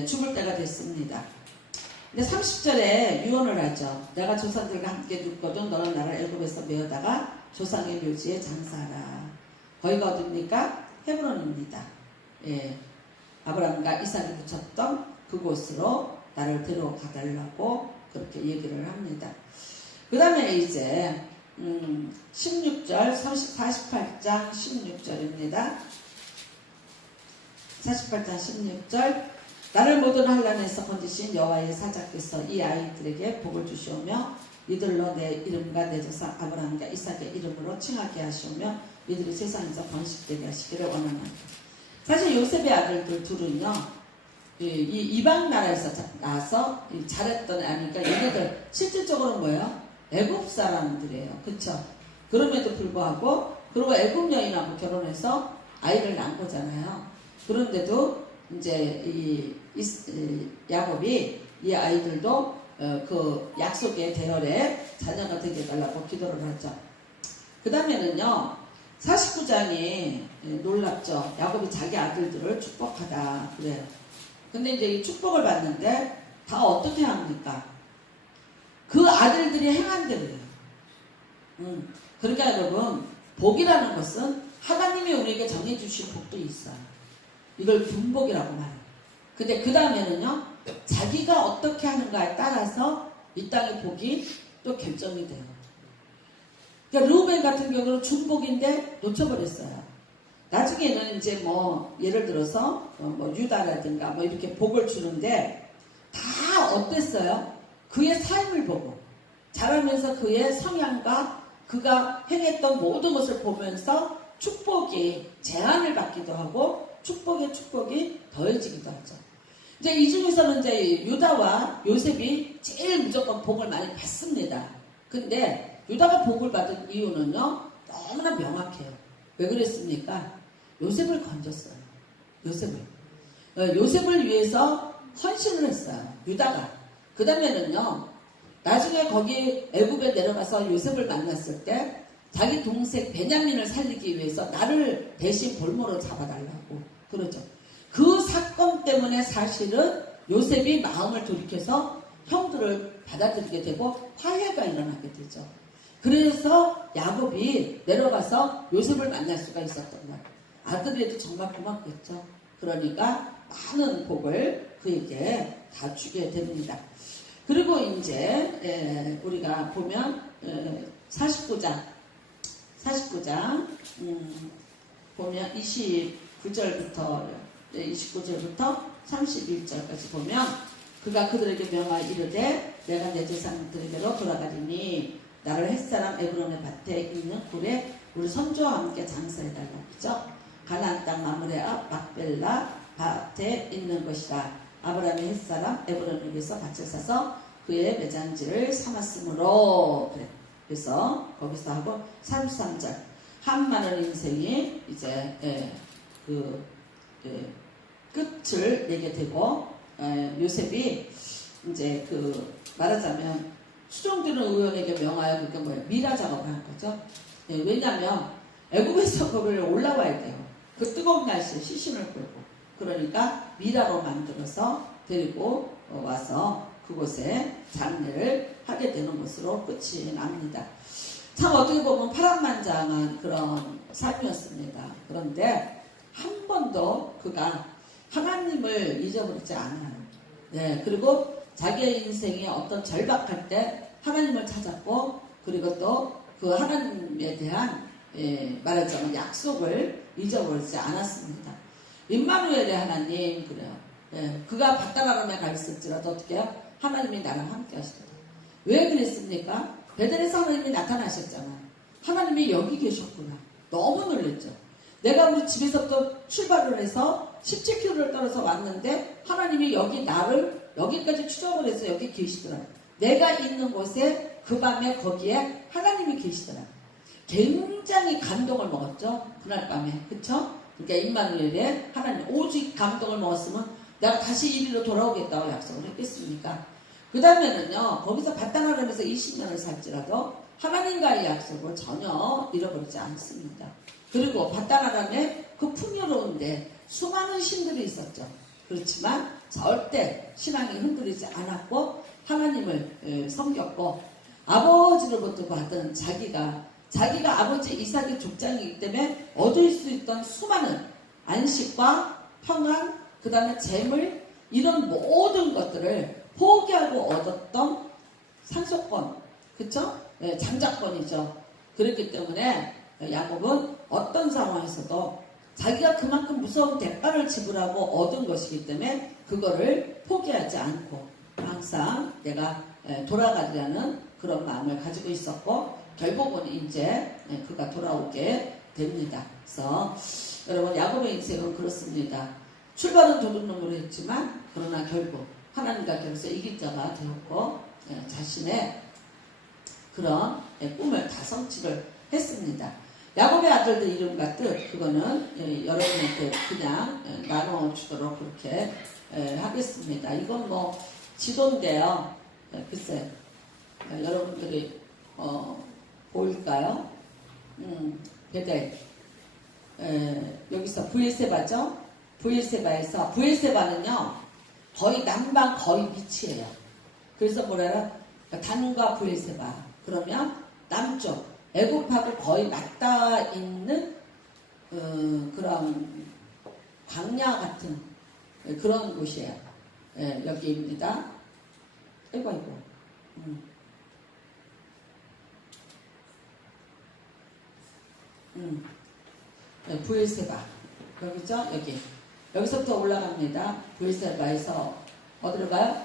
죽을 때가 됐습니다. 근데 30절에 유언을 하죠. 내가 조상들과 함께 눕거든 너는 나를 애굽에서 메어다가 조상의 묘지에 장사하라. 거기가 어딥니까? 헤브론입니다. 예. 아브라함과 이삭이 붙였던 그곳으로 나를 데려가달라고 그렇게 얘기를 합니다. 그 다음에 이제 16절 48장 16절입니다. 48장 16절 나를 모든 환난에서 건지신 여호와의 사자께서 이 아이들에게 복을 주시오며 이들로 내 이름과 내 조상 아브라함과 이삭의 이름으로 칭하게 하시오며 이들이 세상에서 번식되게 하시기를 원하나이다. 사실 요셉의 아들들 둘은요, 이 이방 나라에서 나서 잘했던 아니까 얘네들 실질적으로 뭐예요? 애굽 사람들이에요. 그쵸? 그럼에도 불구하고 그리고 애굽 여인하고 결혼해서 아이를 낳은 거잖아요. 그런데도 이제 이 야곱이 이 아이들도 그 약속의 대열에 자녀가 되게 해달라고 기도를 하죠. 그 다음에는요 49장이 놀랍죠. 야곱이 자기 아들들을 축복하다 그래요. 근데 이제 이 축복을 받는데 다 어떻게 합니까? 그 아들들이 행한 대로예요. 그러니까 여러분 복이라는 것은 하나님이 우리에게 정해주신 복도 있어요. 이걸 분복이라고 말해요. 근데 그 다음에는요 자기가 어떻게 하는가에 따라서 이 땅의 복이 또 결정이 돼요. 그러니까 르우벤 같은 경우는 중복인데 놓쳐버렸어요. 나중에는 이제 뭐 예를 들어서 뭐 유다라든가 뭐 이렇게 복을 주는데 다 어땠어요? 그의 삶을 보고 자라면서 그의 성향과 그가 행했던 모든 것을 보면서 축복이 제한을 받기도 하고 축복이 더해지기도 하죠. 이제 이 중에서는 이제 유다와 요셉이 제일 무조건 복을 많이 받습니다. 근데 유다가 복을 받은 이유는요 너무나 명확해요. 왜 그랬습니까? 요셉을 건졌어요. 요셉을 위해서 헌신을 했어요. 유다가. 그 다음에는요 나중에 거기 애굽에 내려가서 요셉을 만났을 때 자기 동생 베냐민을 살리기 위해서 나를 대신 볼모로 잡아달라고 그러죠. 그 사건 때문에 사실은 요셉이 마음을 돌이켜서 형들을 받아들이게 되고 화해가 일어나게 되죠. 그래서 야곱이 내려가서 요셉을 만날 수가 있었던 거예요. 아들에도 정말 고맙겠죠. 그러니까 많은 복을 그에게 다 주게 됩니다. 그리고 이제 우리가 보면 49장 보면 29절부터 31절까지 보면 그가 그들에게 명하여 이르되 내가 내 조상들에게로 돌아가리니 나를 햇사람 에브론의 밭에 있는 굴에 우리 선조와 함께 장사해달라고 그죠? 가나안 땅 마므레 앞 막벨라 밭에 있는 것이라. 아브라함의 햇사람 에브론에게서 밭을 사서 그의 매장지를 삼았으므로 그래. 그래서 거기서 하고 33절 한 많은 인생이 이제 끝을 내게 되고 요셉이 이제 말하자면 수종드는 의원에게 명하여 그러니까 뭐예요? 미라 작업을 한 거죠. 왜냐하면 애굽에서 거기를 올라와야 돼요. 그 뜨거운 날씨에 시신을 끌고 그러니까 미라로 만들어서 데리고 와서 그곳에 장례를 하게 되는 것으로 끝이 납니다. 참 어떻게 보면 파란만장한 그런 삶이었습니다. 그런데 한 번도 그가 하나님을 잊어버리지 않아요. 네, 그리고 자기의 인생에 어떤 절박할 때 하나님을 찾았고, 그리고 또 그 하나님에 대한 말하자면 약속을 잊어버리지 않았습니다. 임마누엘의 하나님 그래요. 그가 바다나람에 가 있을지라도 어떻게 해요? 하나님이 나랑 함께 하시거든요. 왜 그랬습니까? 베델에서 하나님이 나타나셨잖아요. 하나님이 여기 계셨구나. 너무 놀랬죠. 내가 우리 집에서부터 출발을 해서 17km를 떨어서 왔는데 하나님이 여기 나를 여기까지 추적을 해서 여기 계시더라고요. 내가 있는 곳에 그 밤에 거기에 하나님이 계시더라고요. 굉장히 감동을 먹었죠. 그날 밤에. 그쵸? 그러니까 임마누엘의 하나님 오직 감동을 먹었으면 내가 다시 이리로 돌아오겠다고 약속을 했겠습니까? 그 다음에는요. 거기서 바다나람에서 20년을 살지라도 하나님과의 약속을 전혀 잃어버리지 않습니다. 그리고 바다나람에 그 풍요로운데 수많은 신들이 있었죠. 그렇지만 절대 신앙이 흔들리지 않았고 하나님을 섬겼고 아버지로부터 받은 자기가 아버지 이삭의 족장이기 때문에 얻을 수 있던 수많은 안식과 평안, 그 다음에 재물 이런 모든 것들을 포기하고 얻었던 상속권, 그쵸? 장자권이죠. 그렇기 때문에 야곱은 어떤 상황에서도 자기가 그만큼 무서운 대가를 지불하고 얻은 것이기 때문에 그거를 포기하지 않고 항상 내가 돌아가리라는 그런 마음을 가지고 있었고 결국은 이제 그가 돌아오게 됩니다. 그래서 여러분 야곱의 인생은 그렇습니다. 출발은 도둑놈으로 했지만 그러나 결국 하나님과 결서 이길 자가 되었고 자신의 그런 꿈을 다 성취를 했습니다. 야곱의 아들들 이름 같듯 그거는 여러분한테 그냥 나눠주도록 그렇게 하겠습니다. 이건 뭐 지도인데요. 글쎄 여러분들이 보일까요? 베델 여기서 브엘세바죠. 브엘세바는요 거의 남방 거의 밑이에요. 그래서 뭐라 단과 브엘세바 그러면 남쪽 애굽하고 거의 맞닿아 있는 그런 광야 같은 그런 곳이에요. 여기입니다. 아이고. 브엘세바 여기죠? 여기서부터 올라갑니다. 브엘세바에서 어디로 가요?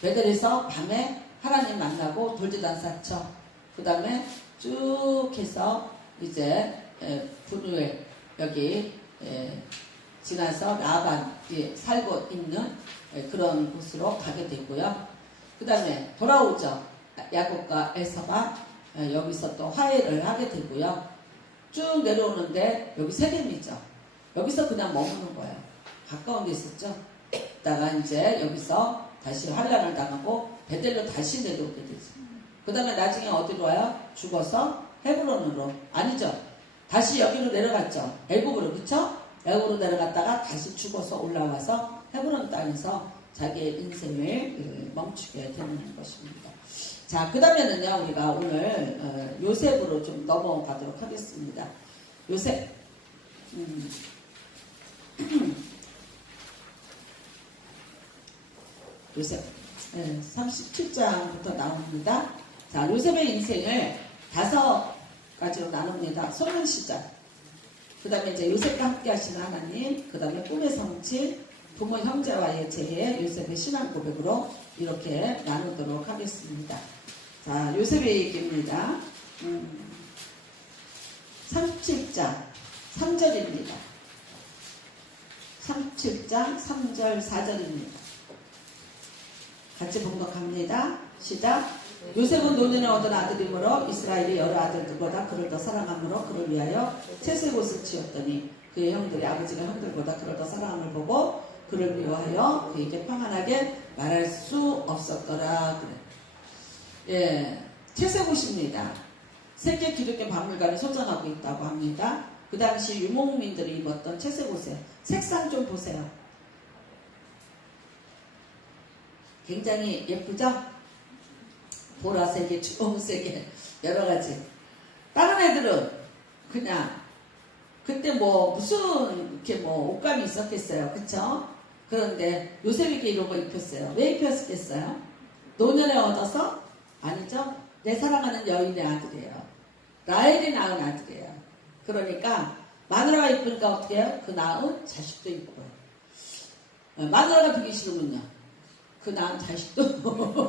베델에서 밤에 하나님 만나고 돌제단 쌓죠. 그 다음에 쭉 해서 이제 분우엘 여기 지나서 라반이 살고 있는 그런 곳으로 가게 되고요. 그 다음에 돌아오죠. 야곱과 에서가 여기서 또 화해를 하게 되고요. 쭉 내려오는데 여기 세겜이죠. 여기서 그냥 머무는 거예요. 가까운 데 있었죠. 그러다가 이제 여기서 다시 환란을 당하고 베델로 다시 내려오게 되죠. 그 다음에 나중에 어디로 와요? 죽어서 헤브론으로 아니죠. 다시 여기로 내려갔죠. 애굽으로 그쵸? 애굽으로 내려갔다가 다시 죽어서 올라와서 헤브론 땅에서 자기의 인생을 멈추게 되는 것입니다. 자, 그 다음에는요, 우리가 오늘 요셉으로 좀 넘어가도록 하겠습니다. 요셉, 요셉, 37장부터 나옵니다. 자, 요셉의 인생을 5가지로 나눕니다. 소년 시절, 그 다음에 이제 요셉과 함께 하시는 하나님, 그 다음에 꿈의 성취, 부모 형제와의 재해, 요셉의 신앙 고백으로 이렇게 나누도록 하겠습니다. 자, 요셉의 얘기입니다. 37장 3절입니다. 37장 3절 4절입니다. 같이 봉독합니다. 시작. 요셉은 노년에 얻은 아들이므로 이스라엘의 여러 아들들보다 그를 더 사랑함으로 그를 위하여 채색옷을 지었더니 그의 형들이 아버지가 형들보다 그를 더 사랑함을 보고 그를 미워하여 그에게 평안하게 말할 수 없었더라. 그래. 예, 채색옷입니다. 세계 기독교 박물관이 소장하고 있다고 합니다. 그 당시 유목민들이 입었던 채색옷의 색상 좀 보세요. 굉장히 예쁘죠? 보라색에 주홍색에 여러가지. 다른 애들은 그냥 그때 뭐 무슨 이렇게 뭐 옷감이 있었겠어요. 그쵸? 그런데 요셉에게 이런 거 입혔어요. 왜 입혔겠어요? 노년에 얻어서? 아니죠. 내 사랑하는 여인의 아들이에요. 라헬이 낳은 아들이에요. 그러니까 마누라가 이쁘니까 어떻게 해요? 그 낳은 자식도 이뻐요. 마누라가 보기 싫으면요. 그 낳은 자식도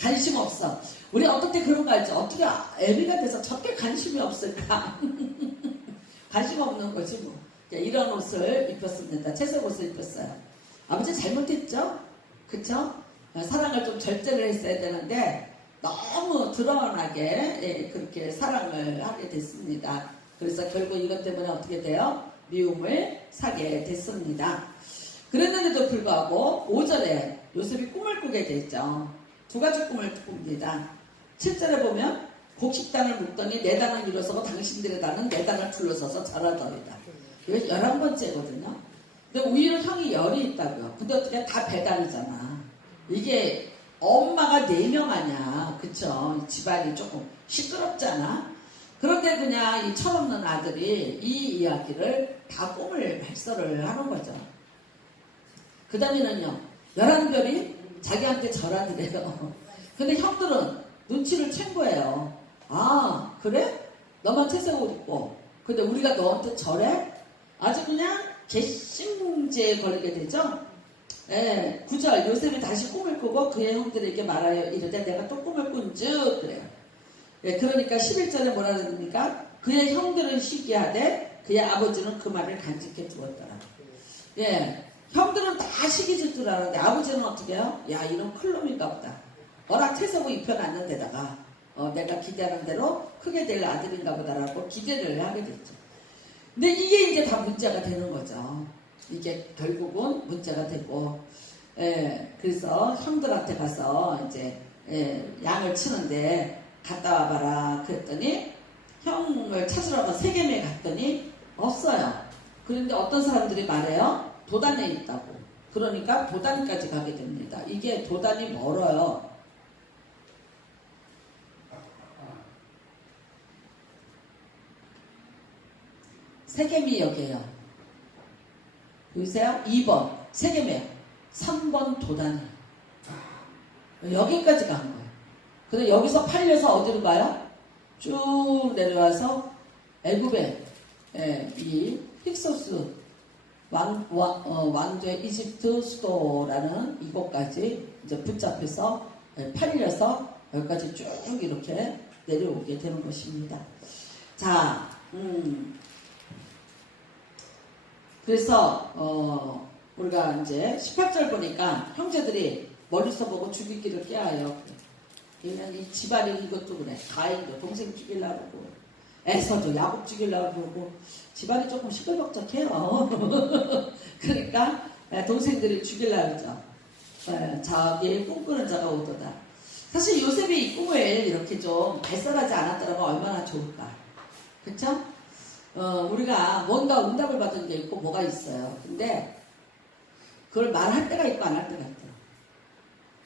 관심 없어. 우리 어떨 때 그런 거 알죠? 어떻게 애비가 돼서 저렇게 관심이 없을까? 관심 없는 거지 뭐. 이런 옷을 입혔습니다. 채색 옷을 입혔어요. 아버지 잘못했죠? 그쵸? 사랑을 좀 절제를 했어야 되는데 너무 드러나게 그렇게 사랑을 하게 됐습니다. 그래서 결국 이것 때문에 어떻게 돼요? 미움을 사게 됐습니다. 그랬는데도 불구하고 5절에 요셉이 꿈을 꾸게 되죠. 두 가지 꿈을 꿉니다. 7절에 보면 곡식단을 묶더니 내 단을 일어서고 당신들의 단은 내 단을 둘러서서 자라더이다. 이게 11번째거든요. 근데 오히려 형이 열이 있다고요. 근데 어떻게 다 배단이잖아. 이게 엄마가 4명 아냐. 그쵸? 집안이 조금 시끄럽잖아. 그런데 그냥 이 철없는 아들이 이 이야기를 다 꿈을 발설을 하는 거죠. 그 다음에는요. 11별이 자기한테 절하더래요. 근데 형들은 눈치를 챈 거예요. 아 그래? 너만 채색 옷 입고 근데 우리가 너한테 절해? 아주 그냥 괘씸죄에 걸리게 되죠. 9절 요셉이 다시 꿈을 꾸고 그의 형들에게 말하여 이르되 내가 또 꿈을 꾼즉 그래요. 그러니까 11절에 뭐라 그럽니까? 그의 형들은 시기하되 그의 아버지는 그 말을 간직해 두었더라. 형들은 다 시기 질줄 알았는데 아버지는 어떻게 해요? 야 이런 클놈인가 보다. 워낙 채색옷 입혀놨는 데다가 내가 기대하는 대로 크게 될 아들인가 보다라고 기대를 하게 됐죠. 근데 이게 이제 다 문제가 되는 거죠. 이게 결국은 문제가 되고, 그래서 형들한테 가서 이제 양을 치는데 갔다 와봐라 그랬더니 형을 찾으러 가 세겜에 갔더니 없어요. 그런데 어떤 사람들이 말해요? 도단에 있다고. 그러니까 도단까지 가게 됩니다. 이게 도단이 멀어요. 세겜이 여기에요. 보이세요? 2번 세겜이에요. 3번 도단이에요. 여기까지 간 거예요. 근데 여기서 팔려서 어디로 가요? 쭉 내려와서 애굽에 이 힉소스 왕좌 이집트 수도라는 이곳까지 이제 붙잡혀서 팔려서 여기까지 쭉 이렇게 내려오게 되는 것입니다. 자, 그래서 우리가 이제 18절 보니까 형제들이 멀리서 보고 죽이기를 깨어요. 얘는 이 집안이 이것도 그래. 가인도 동생 죽이려고 그러고 에서도 야곱 죽이려고 그러고 집안이 조금 시끌벅적해요. 그러니까 동생들이 죽이려고 그러죠. 자기 꿈꾸는 자가 오도다. 사실 요셉이 이 꿈을 이렇게 좀 발설하지 않았더라면 얼마나 좋을까. 그쵸? 우리가 뭔가 응답을 받은 게 있고 뭐가 있어요. 근데 그걸 말할 때가 있고 안 할 때가 있더라고요.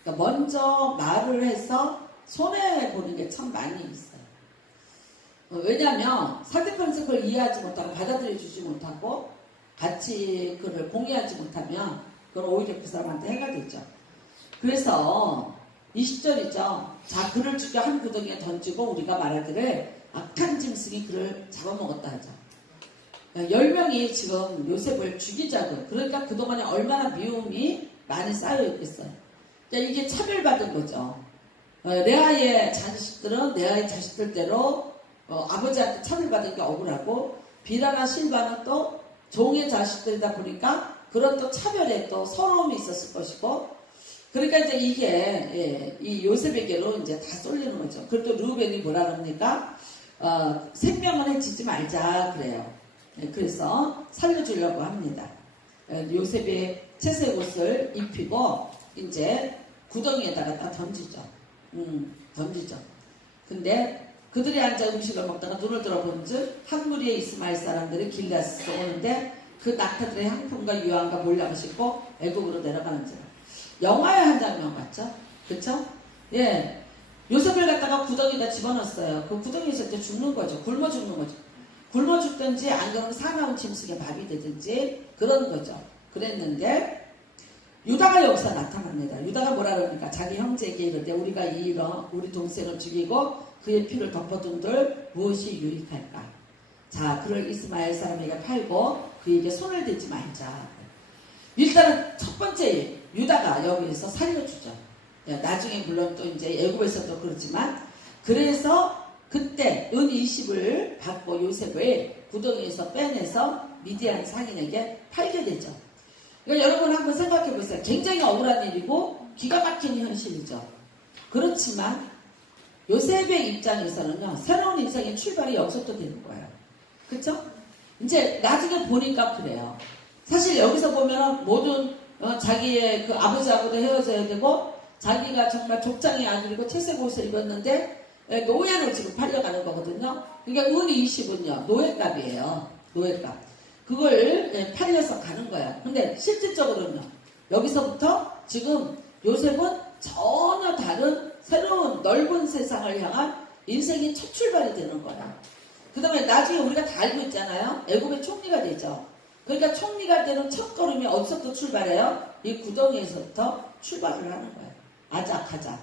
그러니까 먼저 말을 해서 손해보는 게 참 많이 있어요. 왜냐하면 상대편에서 그걸 이해하지 못하고 받아들여주지 못하고 같이 그걸 공유하지 못하면 그건 오히려 그 사람한테 해가 되죠. 그래서 20절이죠. 자 그를 죽여 한 구덩이에 던지고 우리가 말하기를 악한 짐승이 그를 잡아먹었다 하죠. 10명이 지금 요셉을 죽이자고. 그러니까 그동안에 얼마나 미움이 많이 쌓여있겠어요. 이게 차별받은 거죠. 레아의 자식들은 레아의 자식들대로 아버지한테 차별받은 게 억울하고 비라나 실바는 또 종의 자식들이다 보니까 그런 또 차별에 또 서러움이 있었을 것이고 그러니까 이제 이게 이 요셉에게로 이제 다 쏠리는 거죠. 그리고 또 루벤이 뭐라 그럽니까? 생명은 해치지 말자 그래요. 그래서 살려주려고 합니다. 요셉이 채색 옷을 입히고 이제 구덩이에다가 딱 던지죠. 던지죠. 근데 그들이 앉아 음식을 먹다가 눈을 들어본즉 한 무리의 이스마엘 사람들이 길앗에서 오는데 그 낙타들의 향품과 유황과 몰락을 싣고 애굽으로 내려가는지라. 영화의 한 장면 같죠? 그쵸? 요셉을 갖다가 구덩이에다 집어넣었어요. 그 구덩이에 있을 때 죽는 거죠. 굶어 죽는 거죠. 굶어 죽든지 안 그러면 사나운 짐승의 밥이 되든지 그런 거죠. 그랬는데 유다가 여기서 나타납니다. 유다가 뭐라 그럽니까? 자기 형제에게 이르되 우리가 우리 동생을 죽이고 그의 피를 덮어둔들 무엇이 유익할까? 자, 그를 이스마엘 사람에게 팔고 그에게 손을 대지 말자. 일단은 첫 번째 유다가 여기에서 살려주죠. 나중에 물론 또 이제 애굽에서도 그렇지만 그래서 그때 은 20을 받고 요셉을 구덩이에서 빼내서 미디안 상인에게 팔게 되죠. 그러니까 여러분 한번 생각해 보세요. 굉장히 억울한 일이고 기가 막힌 현실이죠. 그렇지만 요셉의 입장에서는요, 새로운 인생의 출발이 여기서부터 되는 거예요. 그쵸? 이제 나중에 보니까 그래요. 사실 여기서 보면 모든 자기의 그 아버지하고도 헤어져야 되고 자기가 정말 족장의 아들이고 채색 옷을 입었는데 노예로 지금 팔려가는 거거든요. 그러니까 은 20은요 노예값이에요. 노예값. 그걸 팔려서 가는 거야. 근데 실질적으로는요, 여기서부터 지금 요셉은 전혀 다른 새로운 넓은 세상을 향한 인생의 첫 출발이 되는 거야. 그 다음에 나중에 우리가 다 알고 있잖아요. 애굽의 총리가 되죠. 그러니까 총리가 되는 첫 걸음이 어디서부터 출발해요? 이 구덩이에서부터 출발을 하는 거예요. 아작하자.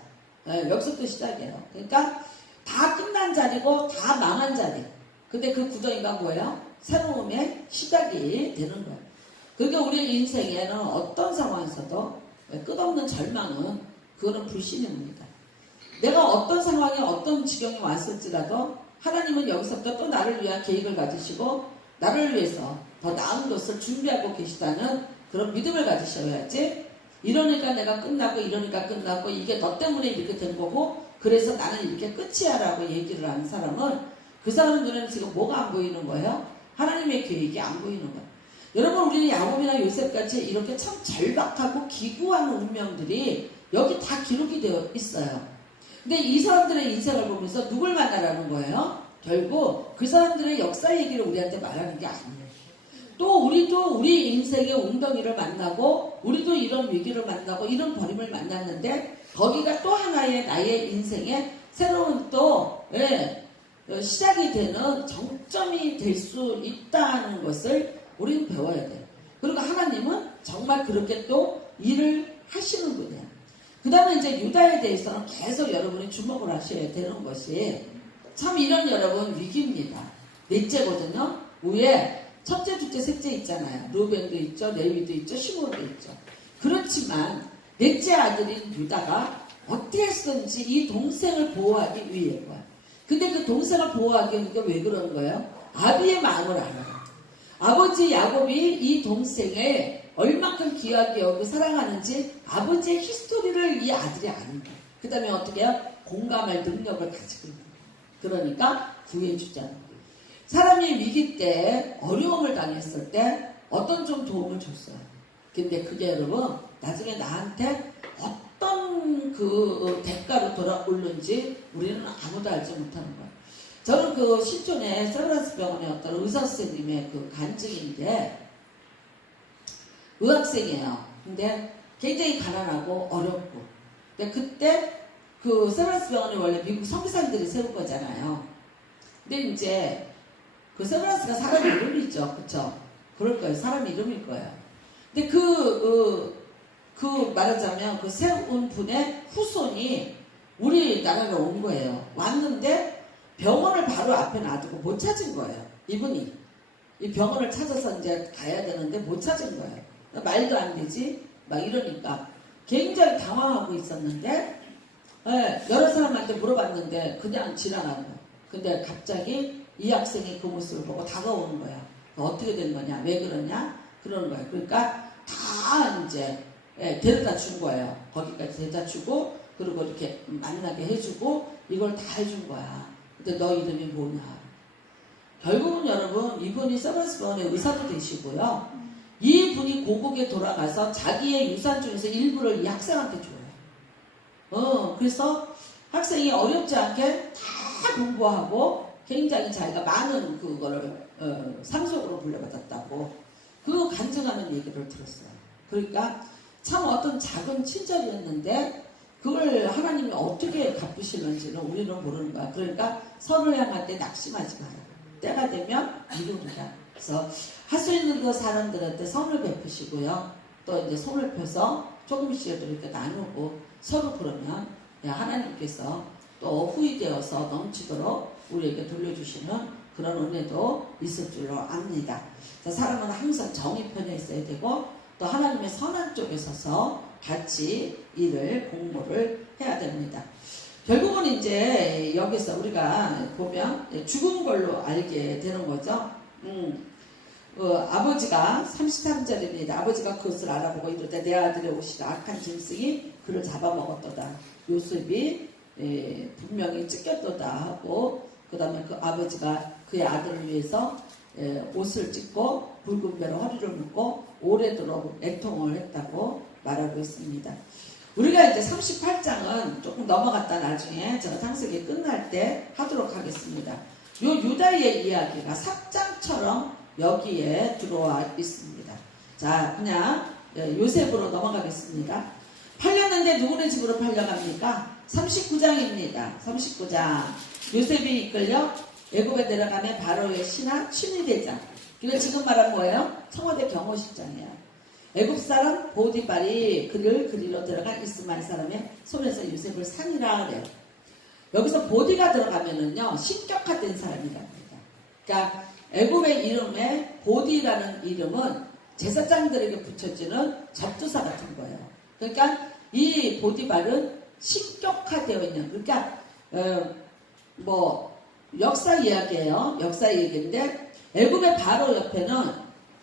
여기서부터 시작이에요. 그러니까 다 끝난 자리고 다 망한 자리. 근데 그 구덩이가 뭐예요? 새로움의 시작이 되는 거예요. 그러니까 우리 인생에는 어떤 상황에서도 끝없는 절망은 그거는 불신입니다. 내가 어떤 상황에 어떤 지경에 왔을지라도 하나님은 여기서부터 또 나를 위한 계획을 가지시고 나를 위해서 더 나은 것을 준비하고 계시다는 그런 믿음을 가지셔야지. 이러니까 내가 끝나고 이러니까 끝나고 이게 너 때문에 이렇게 된 거고 그래서 나는 이렇게 끝이야 라고 얘기를 하는 사람은 그 사람 눈에는 지금 뭐가 안 보이는 거예요? 하나님의 계획이 안 보이는 거예요. 여러분, 우리는 야곱이나 요셉같이 이렇게 참 절박하고 기구한 운명들이 여기 다 기록이 되어 있어요. 근데 이 사람들의 인생을 보면서 누굴 만나라는 거예요? 결국 그 사람들의 역사 얘기를 우리한테 말하는 게 아니에요. 또 우리도 우리 인생의 웅덩이를 만나고 우리도 이런 위기를 만나고 이런 버림을 만났는데 거기가 또 하나의 나의 인생의 새로운 또 시작이 되는 정점이 될 수 있다는 것을 우리는 배워야 돼요. 그리고 하나님은 정말 그렇게 또 일을 하시는 분이에요. 그 다음에 이제 유다에 대해서는 계속 여러분이 주목을 하셔야 되는 것이 참 이런 여러분 위기입니다. 넷째거든요. 위에 첫째, 둘째, 셋째 있잖아요. 루벤도 있죠. 레위도 있죠. 시몬도 있죠. 그렇지만 넷째 아들인 유다가 어떻게 했든지 이 동생을 보호하기 위해 거야. 근데 그 동생을 보호하기 위해 왜 그런 거예요? 아비의 마음을 알아요. 아버지 야곱이 이 동생을 얼마큼 귀하게 여기고 사랑하는지 아버지의 히스토리를 이 아들이 아는 거예요. 그 다음에 어떻게 해요? 공감할 능력을 가지고 있는 거예요. 그러니까 구해주자는 거예요. 사람이 위기 때 어려움을 당했을 때 어떤 좀 도움을 줬어요. 근데 그게 여러분 나중에 나한테 어떤 그 대가로 돌아오는지 우리는 아무도 알지 못하는 거예요. 저는 그 신촌에 세브란스 병원에 어떤 의사 선생님의 그 간증인데 의학생이에요. 근데 굉장히 가난하고 어렵고. 근데 그때 그 세브란스 병원이 원래 미국 선교사님들이 세운 거잖아요. 근데 이제 그 세브란스가 사람 이름이죠. 그쵸? 그럴 거예요. 사람 이름일 거예요. 근데 말하자면 그 세운 분의 후손이 우리나라로 온 거예요. 왔는데 병원을 바로 앞에 놔두고 못 찾은 거예요. 이분이. 이 병원을 찾아서 이제 가야 되는데 못 찾은 거예요. 말도 안 되지? 막 이러니까 굉장히 당황하고 있었는데, 여러 사람한테 물어봤는데 그냥 지나가는 거예요. 근데 갑자기 이 학생이 그 모습을 보고 다가오는 거야. 어떻게 된 거냐? 왜 그러냐? 그러는 거예요. 그러니까 다 이제 데려다 준 거예요. 거기까지 데려다 주고 그리고 이렇게 만나게 해주고 이걸 다 해준 거야. 근데 너 이름이 뭐냐? 결국은 여러분 이분이 세브란스 병원의 의사도 되시고요. 이분이 고국에 돌아가서 자기의 유산 중에서 일부를 이 학생한테 줘요. 그래서 학생이 어렵지 않게 다 공부하고 굉장히 자기가 많은 그거를 상속으로 물려받았다고 그 간증하는 얘기를 들었어요. 그러니까 참 어떤 작은 친절이었는데 그걸 하나님이 어떻게 갚으시는지는 우리는 모르는 거야. 그러니까 선을 향할 때 낙심하지 마라. 때가 되면 이루리라. 그래서 할 수 있는 그 사람들한테 선을 베푸시고요. 또 이제 손을 펴서 조금씩이라도 이렇게 나누고 서로 그러면 하나님께서 또 후이되어서 넘치도록 우리에게 돌려주시는 그런 은혜도 있을 줄로 압니다. 사람은 항상 정의 편에 있어야 되고 또 하나님의 선한 쪽에 서서 같이 일을 공모를 해야 됩니다. 결국은 이제 여기서 우리가 보면 죽은 걸로 알게 되는 거죠. 아버지가 33절입니다. 아버지가 그것을 알아보고 이르되 내 아들의 옷이다. 악한 짐승이 그를 잡아먹었도다. 요셉이 분명히 찢겼도다 하고 그 다음에 그 아버지가 그의 아들을 위해서 옷을 찢고 붉은 배로 허리를 묶고 오래도록 애통을 했다고 말하고 있습니다. 우리가 이제 38장은 조금 넘어갔다 나중에 제가 창세기 끝날 때 하도록 하겠습니다. 요 유다의 이야기가 4장처럼 여기에 들어와 있습니다. 자, 그냥 요셉으로 넘어가겠습니다. 팔렸는데 누구네 집으로 팔려갑니까? 39장입니다. 39장. 요셉이 이끌려 애굽에 내려가면 바로의 신하 취미대장. 이거 지금 말한 뭐예요? 청와대 경호실장이에요. 애굽 사람 보디발이 그를 그리러 들어간 이스마엘 사람의 손에서 요셉을 산이라 그래요. 여기서 보디가 들어가면은요 신격화된 사람이랍니다. 그러니까 애굽의 이름에 보디라는 이름은 제사장들에게 붙여지는 접두사 같은 거예요. 그러니까 이 보디발은 신격화되어 있는, 그러니까 역사 이야기예요. 역사 얘기인데 애굽의 바로 옆에는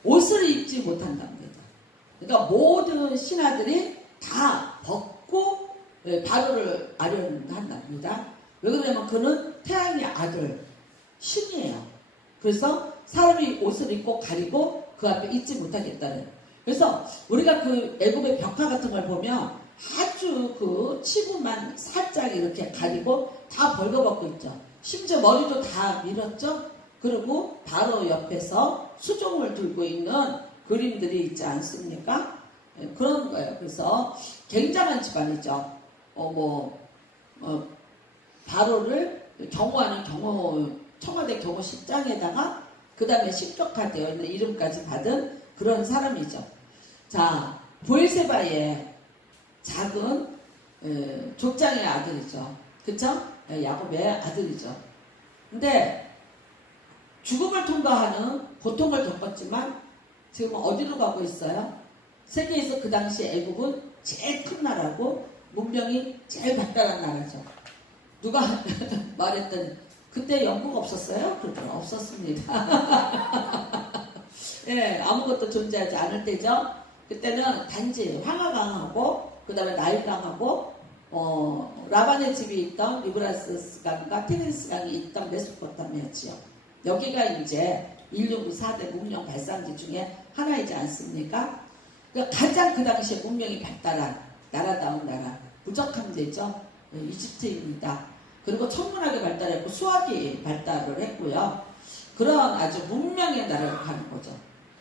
옷을 입지 못한답니다. 그러니까 모든 신하들이 다 벗고 바로를 아련한답니다. 왜 그러냐면 그는 태양의 아들 신이에요. 그래서 사람이 옷을 입고 가리고 그 앞에 있지 못하겠다는. 그래서 우리가 그 애굽의 벽화 같은 걸 보면 아주 그 치부만 살짝 이렇게 가리고 다 벌거벗고 있죠. 심지어 머리도 다 밀었죠. 그리고 바로 옆에서 수종을 들고 있는 그림들이 있지 않습니까? 그런 거예요. 그래서 굉장한 집안이죠. 바로를 경호하는 청와대 경호실장에다가 그 다음에 신격화되어 있는 이름까지 받은 그런 사람이죠. 자, 브엘세바의 작은 족장의 아들이죠. 그쵸? 야곱의 아들이죠. 근데 죽음을 통과하는 고통을 겪었지만 지금 어디로 가고 있어요? 세계에서 그 당시 애굽은 제일 큰 나라고 문명이 제일 발달한 나라죠. 누가 말했더니 그때 영국 없었어요? 그랬더니 없었습니다. 예, 아무것도 존재하지 않을 때죠. 그때는 단지 황하강하고 그 다음에 나일강하고 라반의 집이 있던 유브라스 강과 티그리스 강이 있던 메소포타미아지요. 여기가 이제 인류 4대 문명 발상지 중에 하나이지 않습니까? 그러니까 가장 그 당시에 문명이 발달한 나라다운 나라, 부적함되죠. 이집트입니다. 그리고 천문학이 발달했고 수학이 발달을 했고요. 그런 아주 문명의 나라로 가는 거죠.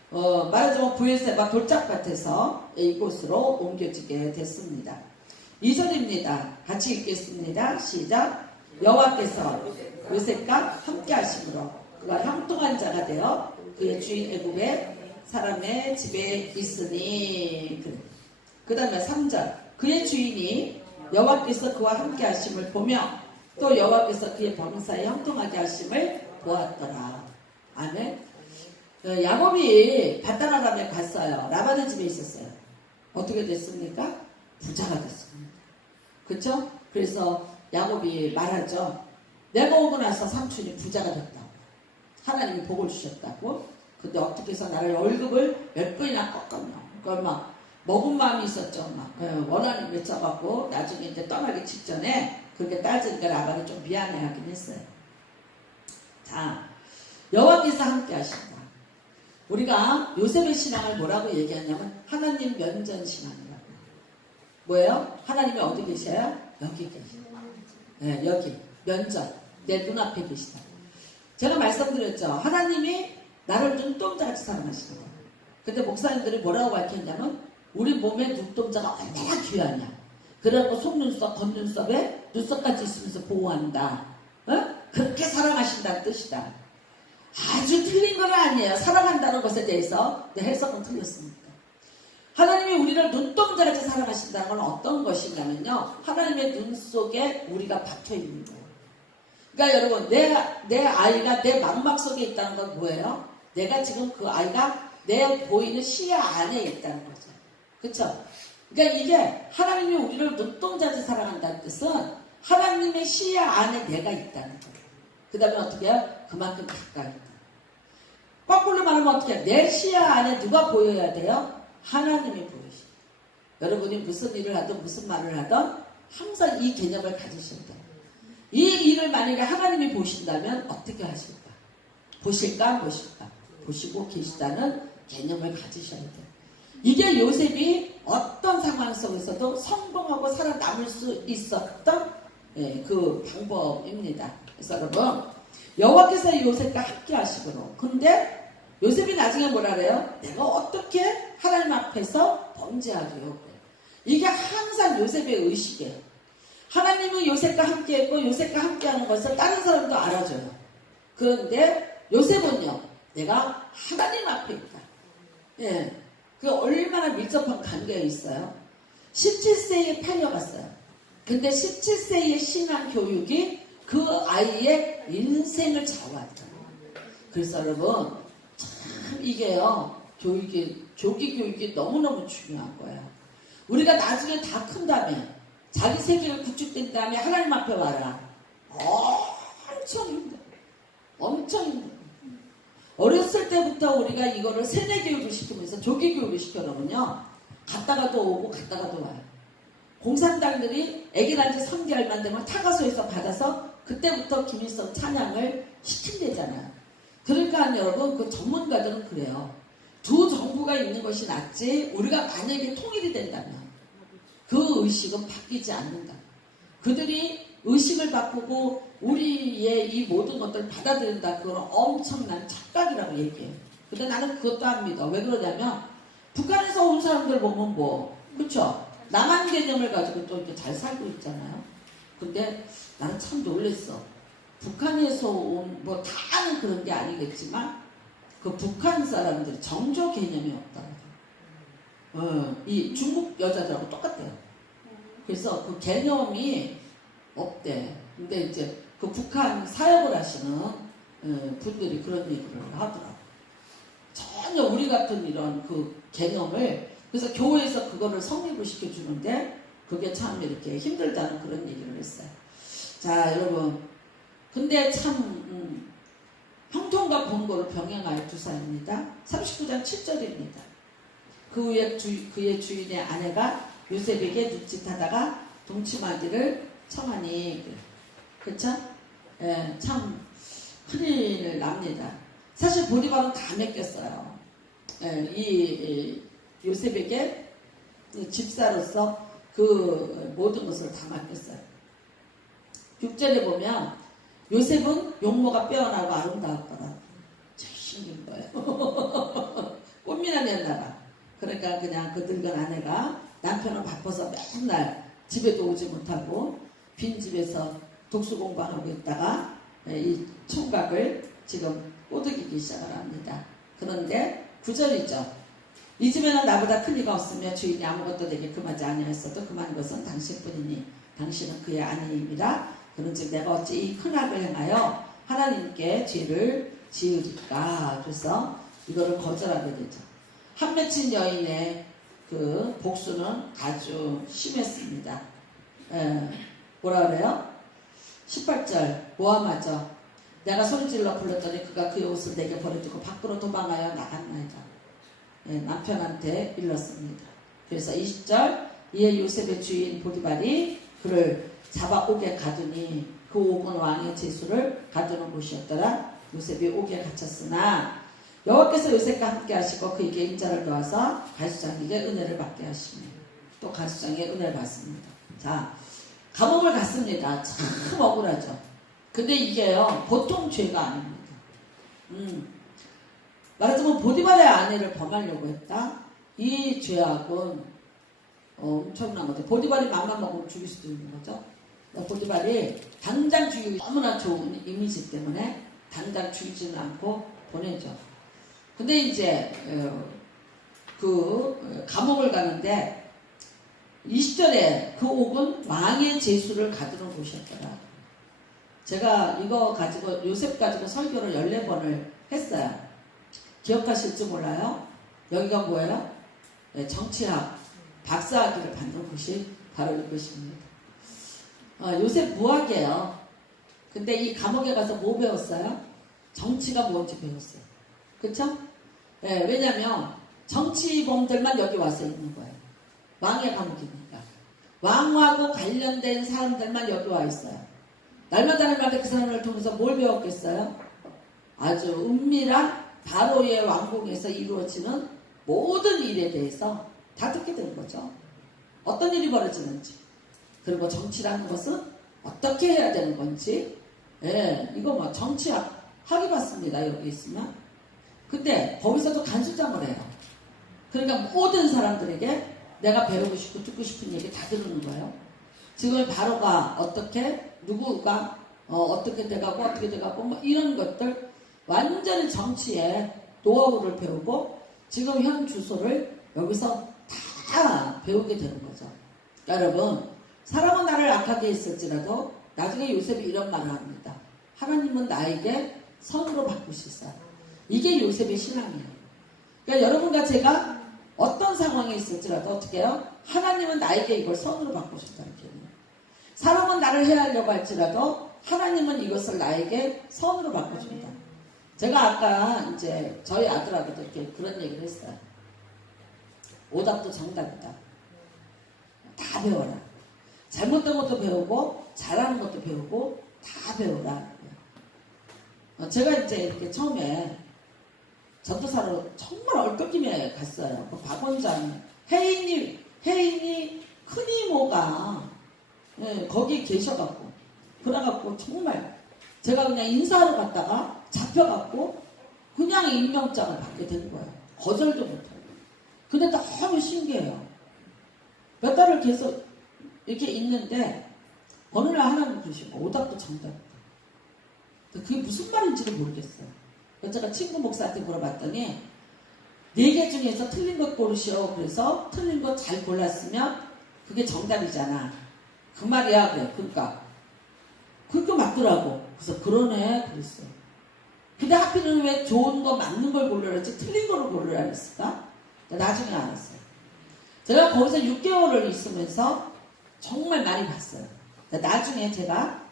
말하자면 브엘세바 돌짝밭에서 이곳으로 옮겨지게 됐습니다. 2절입니다. 같이 읽겠습니다. 시작. 여호와께서 요셉과 함께 하심으로 그가 형통한 자가 되어 그의 주인 애굽의 사람의 집에 있으니. 그 다음에 3절. 그의 주인이 여호와께서 그와 함께 하심을 보며 또 여호와께서 그의 범사에 형통하게 하심을 보았더라. 아멘. 야곱이 바다나람에 갔어요. 라반의 집에 있었어요. 어떻게 됐습니까? 부자가 됐습니다. 그렇죠? 그래서 야곱이 말하죠. 내가 오고 나서 삼촌이 부자가 됐다고. 하나님이 복을 주셨다고. 근데 어떻게 해서 나를 월급을 10번이나 꺾었냐. 그걸 막 먹은 마음이 있었죠. 막 원한이 맺혀갖고 나중에 이제 떠나기 직전에 그렇게 따지니까 라반이 좀 미안해하긴 했어요. 자, 여호와께서 함께 하신다. 우리가 요셉의 신앙을 뭐라고 얘기하냐면 하나님 면전 신앙이라고. 뭐예요? 하나님이 어디 계셔요? 여기 계셔요. 네, 여기 면전. 내 눈앞에 계시다. 제가 말씀드렸죠. 하나님이 나를 눈동자같이 사랑하시는 거예요. 근데 목사님들이 뭐라고 밝혔냐면 우리 몸의 눈동자가 얼마나 귀하냐. 그래갖고 속눈썹, 겉눈썹에 눈썹까지 있으면서 보호한다. 그렇게 사랑하신다는 뜻이다. 아주 틀린 건 아니에요. 사랑한다는 것에 대해서 내 해석은 틀렸습니다. 하나님이 우리를 눈동자같이 사랑하신다는 건 어떤 것인가면요. 하나님의 눈 속에 우리가 박혀 있는 거예요. 그러니까 여러분, 내 아이가 내 망막 속에 있다는 건 뭐예요? 내가 지금 그 아이가 내 보이는 시야 안에 있다는 거죠. 그쵸? 그러니까 이게 하나님이 우리를 눈동자같이 사랑한다는 뜻은 하나님의 시야 안에 내가 있다는 거예요. 그 다음에 어떻게 해요? 그만큼 가까이 있다. 거꾸로 말하면 어떻게 해요? 내 시야 안에 누가 보여야 돼요? 하나님이 보이시죠. 여러분이 무슨 일을 하든 무슨 말을 하든 항상 이 개념을 가지셔야 돼요. 이 일을 만약에 하나님이 보신다면 어떻게 하실까? 보실까 안 보실까? 보시고 계시다는 개념을 가지셔야 돼요. 이게 요셉이 어떤 상황 속에서도 성공하고 살아남을 수 있었던 그 방법입니다. 그래서 여러분, 여호와께서 요셉과 함께 하시고로. 근데 요셉이 나중에 뭐라 그래요? 내가 어떻게 하나님 앞에서 범죄하리요? 이게 항상 요셉의 의식이에요. 하나님은 요셉과 함께 했고 요셉과 함께 하는 것을 다른 사람도 알아줘요. 그런데 요셉은요, 내가 하나님 앞에 있다. 예. 그 얼마나 밀접한 관계가 있어요. 17세에 팔려갔어요. 근데 17세의 신앙 교육이 그 아이의 인생을 좌우했잖아요. 그래서 여러분, 참 이게요, 조기 교육이 너무너무 중요한 거예요. 우리가 나중에 다 큰 다음에 자기 세계가 구축된 다음에 하나님 앞에 와라. 엄청 힘들어. 엄청 힘들어. 어렸을 때부터 우리가 이거를 세뇌 교육을 시키면서 조기 교육을 시켜놓으면요, 갔다가도 오고 갔다가도 와요. 공산당들이 애기 난지 3개월만 되면 타가소에서 받아서 그때부터 김일성 찬양을 시킨대잖아요. 그러니까 여러분, 그 전문가들은 그래요. 두 정부가 있는 것이 낫지, 우리가 만약에 통일이 된다면 그 의식은 바뀌지 않는다. 그들이 의식을 바꾸고 우리의 이 모든 것들을 받아들인다. 그건 엄청난 착각이라고 얘기해요. 근데 나는 그것도 안 믿어. 왜 그러냐면 북한에서 온 사람들 보면 뭐, 그쵸? 남한 개념을 가지고 또 이렇게 잘 살고 있잖아요. 근데 나는 참 놀랬어. 북한에서 온, 뭐 다는 그런 게 아니겠지만 그 북한 사람들이 정조 개념이 없다고. 이 중국 여자들하고 똑같대요. 그래서 그 개념이 없대. 근데 이제 그 북한 사역을 하시는 분들이 그런 얘기를 하더라고. 전혀 우리 같은 이런 그 개념을, 그래서 교회에서 그거를 성립을 시켜주는데 그게 참 이렇게 힘들다는 그런 얘기를 했어요. 자, 여러분. 근데 참 형통과 번거를 병행하여 두사입니다. 39장 7절입니다. 그 후에 그의 주인의 아내가 요셉에게 눕짓하다가 동침하기를 청하니, 그쵸? 예, 참 큰일 납니다. 사실 보디발은 다 맡겼어요. 예, 이 요셉에게 집사로서 그 모든 것을 다 맡겼어요. 6절에 보면 요셉은 용모가 빼어나고 아름다웠더라. 참 신기한 거예요. 꽃미남이었나봐. 그러니까 그냥 그 늙은 아내가 남편은 바빠서 맨날 집에도 오지 못하고 빈집에서 독수 공부하고 있다가 이 총각을 지금 꼬드기기 시작을 합니다. 그런데 9절이죠. 이 집에는 나보다 큰 이가 없으며 주인이 아무것도 내게 금하지 아니하였어도 금한 것은 당신뿐이니 당신은 그의 아내입니다. 그런즉 내가 어찌 이 큰 악을 행하여 하나님께 죄를 지으리까. 그래서 이거를 거절하게 되죠. 한 맺힌 여인의 그 복수는 아주 심했습니다. 뭐라 그래요? 18절 모함하죠. 내가 소리질러 불렀더니 그가 그의 옷을 내게 버려두고 밖으로 도망하여 나갔나이다. 남편한테 일렀습니다. 그래서 20절 이에 요셉의 주인 보디발이 그를 잡아 옥에 가두니 그 옥은 왕의 제수를 가두는 곳이었더라. 요셉이 옥에 갇혔으나 여호와께서 요셉과 함께 하시고 그에게 인자를 도와서 가시장에게 은혜를 받게 하시니 또 가시장에 은혜를 받습니다. 자, 감옥을 갔습니다. 참 억울하죠. 근데 이게요, 보통 죄가 아닙니다. 말하자면 보디발의 아내를 범하려고 했다. 이 죄악은 엄청난 거죠. 보디발이 맘만 먹으면 죽일 수도 있는 거죠. 보디발이 당장 죽이기 너무나 좋은 이미지 때문에 당장 죽이지는 않고 보내죠. 근데 이제 그 감옥을 가는데 20절에 그 옥은 왕의 제수를 가두는 곳이었더라. 제가 이거 가지고 요셉 가지고 설교를 14번을 했어요. 기억하실지 몰라요? 여기가 뭐예요? 네, 정치학 박사학위를 받는 곳이 바로 이것입니다. 요셉 무학이에요. 근데 이 감옥에 가서 뭐 배웠어요? 정치가 뭔지 배웠어요. 그쵸? 네, 왜냐면 정치범들만 여기 와서 있는 거예요. 왕의 감옥이니까. 왕하고 관련된 사람들만 여기 와 있어요. 날마다 날마다 그 사람을 통해서 뭘 배웠겠어요? 아주 은밀한 바로의 왕궁에서 이루어지는 모든 일에 대해서 다 듣게 되는 거죠. 어떤 일이 벌어지는지, 그리고 정치라는 것은 어떻게 해야 되는 건지, 예, 이거 뭐 정치학 학위 받습니다. 여기 있으면. 근데 거기서도 간수장을 해요. 그러니까 모든 사람들에게 내가 배우고 싶고 듣고 싶은 얘기 다 들은 거예요. 지금 바로가 어떻게, 누구가 어떻게 돼가고 어떻게 돼가고 뭐 이런 것들 완전히 정치의 노하우를 배우고 지금 현 주소를 여기서 다 배우게 되는 거죠. 여러분, 사람은 나를 악하게 했을지라도 나중에 요셉이 이런 말을 합니다. 하나님은 나에게 선으로 바꾸시사. 이게 요셉의 신앙이에요. 그러니까 여러분과 제가 어떤 상황에 있을지라도 어떻게 해요? 하나님은 나에게 이걸 선으로 바꾸셨다는 얘기예요. 사람은 나를 해하려고 할지라도 하나님은 이것을 나에게 선으로 바꿔줍니다. 제가 아까 이제 저희 아들하고도 이렇게 그런 얘기를 했어요. 오답도 정답이다. 다 배워라. 잘못된 것도 배우고 잘하는 것도 배우고 다 배워라. 제가 이제 이렇게 처음에 전도사로 정말 얼떨김에 갔어요. 그 박원장 혜인이 큰 이모가 거기 계셔갖고 그래갖고 정말 제가 그냥 인사하러 갔다가 잡혀갖고 그냥 임명장을 받게 된 거예요. 거절도 못하고. 근데 너무 신기해요. 몇 달을 계속 이렇게 있는데 어느 날 하나님 그러시고 오답도 정답이다. 그게 무슨 말인지도 모르겠어요. 제가 친구 목사한테 물어봤더니 4개 중에서 틀린 것 고르시오. 그래서 틀린 것 잘 골랐으면 그게 정답이잖아. 그 말이야. 그래. 그러니까 그거 맞더라고. 그래서 그러네 그랬어요. 근데 하필은 왜 좋은 거 맞는 걸 고르라지 틀린 거를 고르라 했을까? 나중에 알았어요. 제가 거기서 6개월을 있으면서 정말 많이 봤어요. 나중에 제가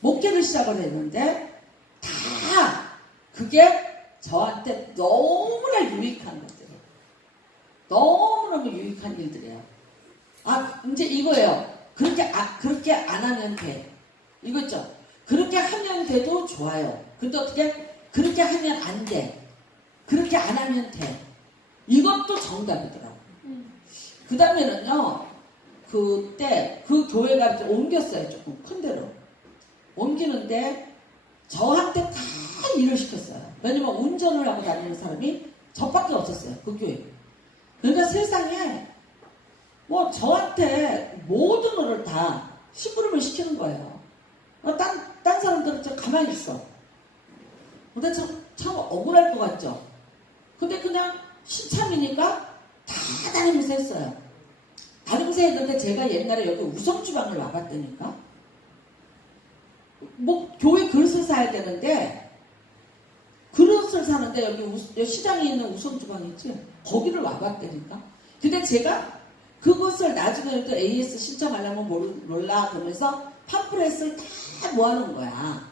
목회를 시작을 했는데 다 그게 저한테 너무나 유익한 것들이에요. 너무너무 유익한 일들이에요. 아, 이제 이거예요. 그렇게 안 하면 돼. 이거 있죠? 그렇게 하면 돼도 좋아요. 근데 어떻게? 그렇게 하면 안 돼. 그렇게 안 하면 돼. 이것도 정답이더라고요. 그 다음에는요, 그때 그 교회가 이제 옮겼어요. 조금 큰 데로. 옮기는데 저한테 다 일을 시켰어요. 왜냐면 운전을 하고 다니는 사람이 저밖에 없었어요. 그 교회. 그러니까 세상에 뭐 저한테 모든 거를 다 심부름을 시키는 거예요. 딴 사람들은 좀 가만히 있어. 근데 참 억울할 것 같죠? 근데 그냥 신참이니까 다 다니면서 했어요. 다니면서 했는데 제가 옛날에 여기 우성주방을 와봤다니까? 뭐 교회 그릇을 사야 되는데 그릇을 사는데 여기 시장에 있는 우성주방 있지? 거기를 와봤다니까? 근데 제가 그것을 나중에도 AS 신청하려면 몰라 그러면서 팜플렛을 다 모아놓은 거야.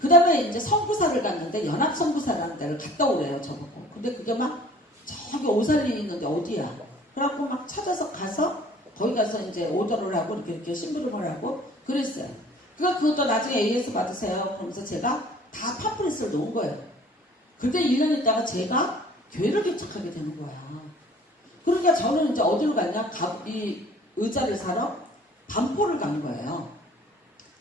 그 다음에 이제 선구사를 갔는데 연합선구사라는 데를 갔다 오래요 저보고. 근데 그게 막 저기 오살리 있는데 어디야? 그래갖고 막 찾아서 가서 거기 가서 이제 오더를 하고 이렇게 심부름을 하고 그랬어요. 그러니까 그것도 나중에 AS 받으세요. 그러면서 제가 다 팜플렛을 놓은 거예요. 근데 1년 있다가 제가 교회를 개척하게 되는 거야. 그러니까 저는 이제 어디로 갔냐? 이 의자를 사러 반포를 간 거예요.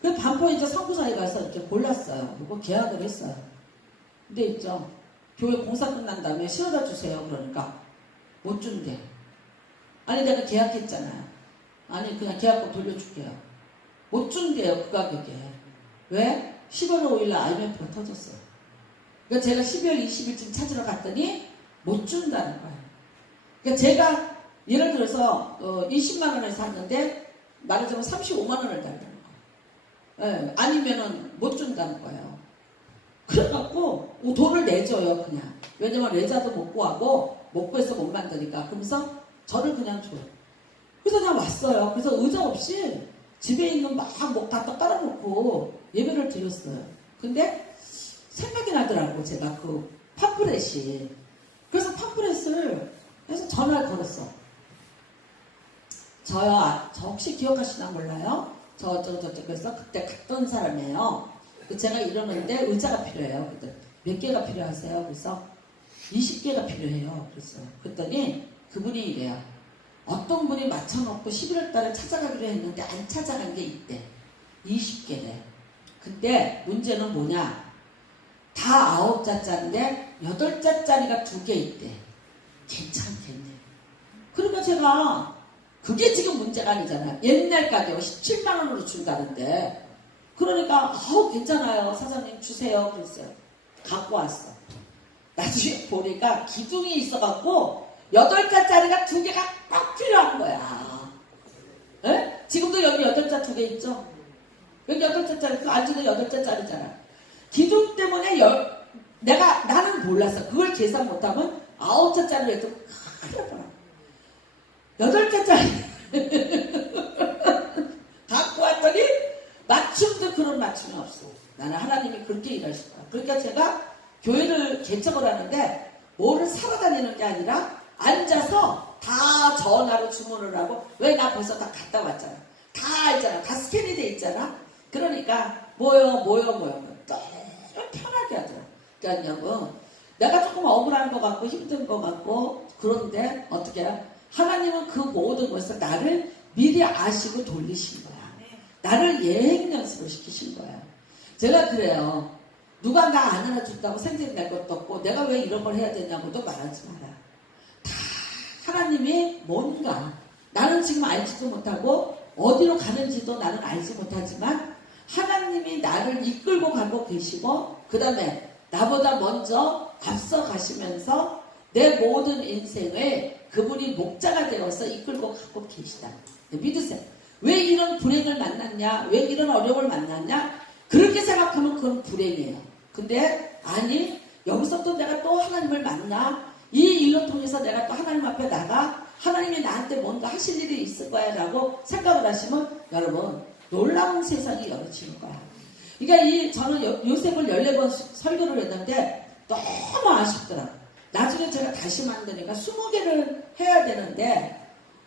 그 반포에 이제 선구사에 가서 이렇게 골랐어요. 그리고 계약을 했어요. 근데 있죠. 교회 공사 끝난 다음에 실어다 주세요. 그러니까 못 준대. 아니 내가 계약했잖아요. 아니 그냥 계약금 돌려줄게요. 못 준대요. 그 가격에. 왜? 11월 5일날 IMF가 터졌어요. 그러니까 제가 12월 20일쯤 찾으러 갔더니 못 준다는 거예요. 그러니까 제가 예를 들어서 20만 원을 샀는데 말하자면 35만 원을 달라는 거예요. 예, 아니면은 못 준다는 거예요. 그래갖고 돈을 내줘요 그냥. 왜냐면 레자도 못 구하고 못 구해서 못 만드니까. 그러면서 저를 그냥 줘요. 그래서 그냥 왔어요. 그래서 의자 없이 집에 있는 막 뭐 갖다 깔아놓고 예배를 드렸어요. 근데 생각이 나더라고 제가 그 팜프렛이. 그래서 팜프렛을 해서 전화를 걸었어. 저요, 저 혹시 기억하시나 몰라요? 그래서 그때 갔던 사람이에요. 제가 이러는데 의자가 필요해요. 그때 몇 개가 필요하세요? 그래서 20개가 필요해요. 그랬어요. 그랬더니 그분이 이래요. 어떤 분이 맞춰놓고 11월 달에 찾아가기로 했는데 안 찾아간 게 있대. 20개래. 근데 문제는 뭐냐? 다 9자짜리인데 8자짜리가 2개 있대. 괜찮겠네. 그러니까 제가 그게 지금 문제가 아니잖아요. 옛날 가격 17만 원으로 준다는데. 그러니까 괜찮아요. 사장님 주세요. 그랬어요. 갖고 왔어. 나중에 보니까 기둥이 있어갖고 8자짜리가 2개가 딱 필요한 거야. 에? 지금도 여기 8자 2개 있죠? 여기 8자짜리 그 안쪽에 8자짜리잖아. 기둥 때문에 나는 몰랐어. 그걸 계산 못하면 9자짜리로 해도 큰일 날 뻔한 8자짜리 갖고 왔더니 맞춤도 그런 맞춤이 없어. 나는 하나님이 그렇게 일하실 거야. 그러니까 제가 교회를 개척을 하는데 뭐를 사러 다니는 게 아니라 앉아서 다 전화로 주문을 하고. 왜 나 벌써 다 갔다 왔잖아. 다 알잖아. 다 스캔이 돼 있잖아. 그러니까 모여 너무 편하게 하더라. 그러니까 여러분 내가 조금 억울한 것 같고 힘든 것 같고 그런데 어떻게 해요? 하나님은 그 모든 것을 나를 미리 아시고 돌리신 거야. 나를 예행 연습을 시키신 거야. 제가 그래요. 누가 나 안 알아준다고 생색이 날 것도 없고 내가 왜 이런 걸 해야 되냐고도 말하지 마라. 다 하나님이 뭔가 나는 지금 알지도 못하고 어디로 가는지도 나는 알지 못하지만 하나님이 나를 이끌고 가고 계시고 그 다음에 나보다 먼저 앞서 가시면서 내 모든 인생을 그분이 목자가 되어서 이끌고 가고 계시다. 믿으세요. 왜 이런 불행을 만났냐? 왜 이런 어려움을 만났냐? 그렇게 생각하면 그건 불행이에요. 근데 아니 여기서 또 내가 또 하나님을 만나 이 일로 통해서 내가 또 하나님 앞에 나가 하나님이 나한테 뭔가 하실 일이 있을 거야 라고 생각을 하시면 여러분 놀라운 세상이 열어지는 거야. 그러니까 저는 요셉을 14번 설교를 했는데 너무 아쉽더라. 나중에 제가 다시 만드니까 20개를 해야 되는데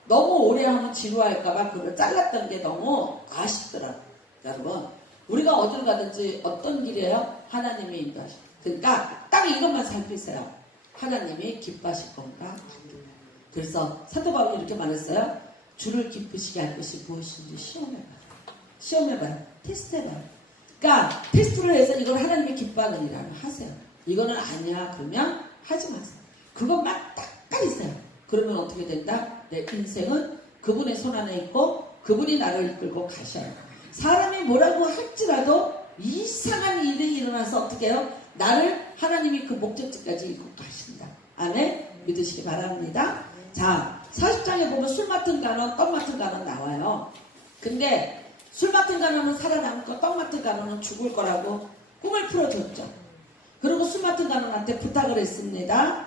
너무 오래 하면 지루할까봐 그걸 잘랐던 게 너무 아쉽더라. 여러분 우리가 어딜 가든지 어떤 길이에요? 하나님이 인도하시고. 그러니까 딱 이것만 살피세요. 하나님이 기뻐하실 건가? 그래서 사도 바울이 이렇게 말했어요. 주를 기쁘시게 할 것이 무엇인지 시험해봐라. 테스트해봐라. 그러니까 테스트를 해서 이걸 하나님이 기뻐하는 일을 하세요. 이거는 아니야 그러면 하지 마세요. 그것만 딱 있어요. 그러면 어떻게 된다? 내 인생은 그분의 손 안에 있고 그분이 나를 이끌고 가셔요. 사람이 뭐라고 할지라도 이상한 일이 일어나서 어떻게 해요? 나를 하나님이 그 목적지까지 이끌고 가신다. 아멘? 믿으시기 바랍니다. 자, 40장에 보면 술 맡은 간원, 떡 맡은 간원 나와요. 근데 술 맡은 간원은 살아남고 떡 맡은 간원은 죽을 거라고 꿈을 풀어줬죠. 그리고 술 맡은 간원한테 부탁을 했습니다.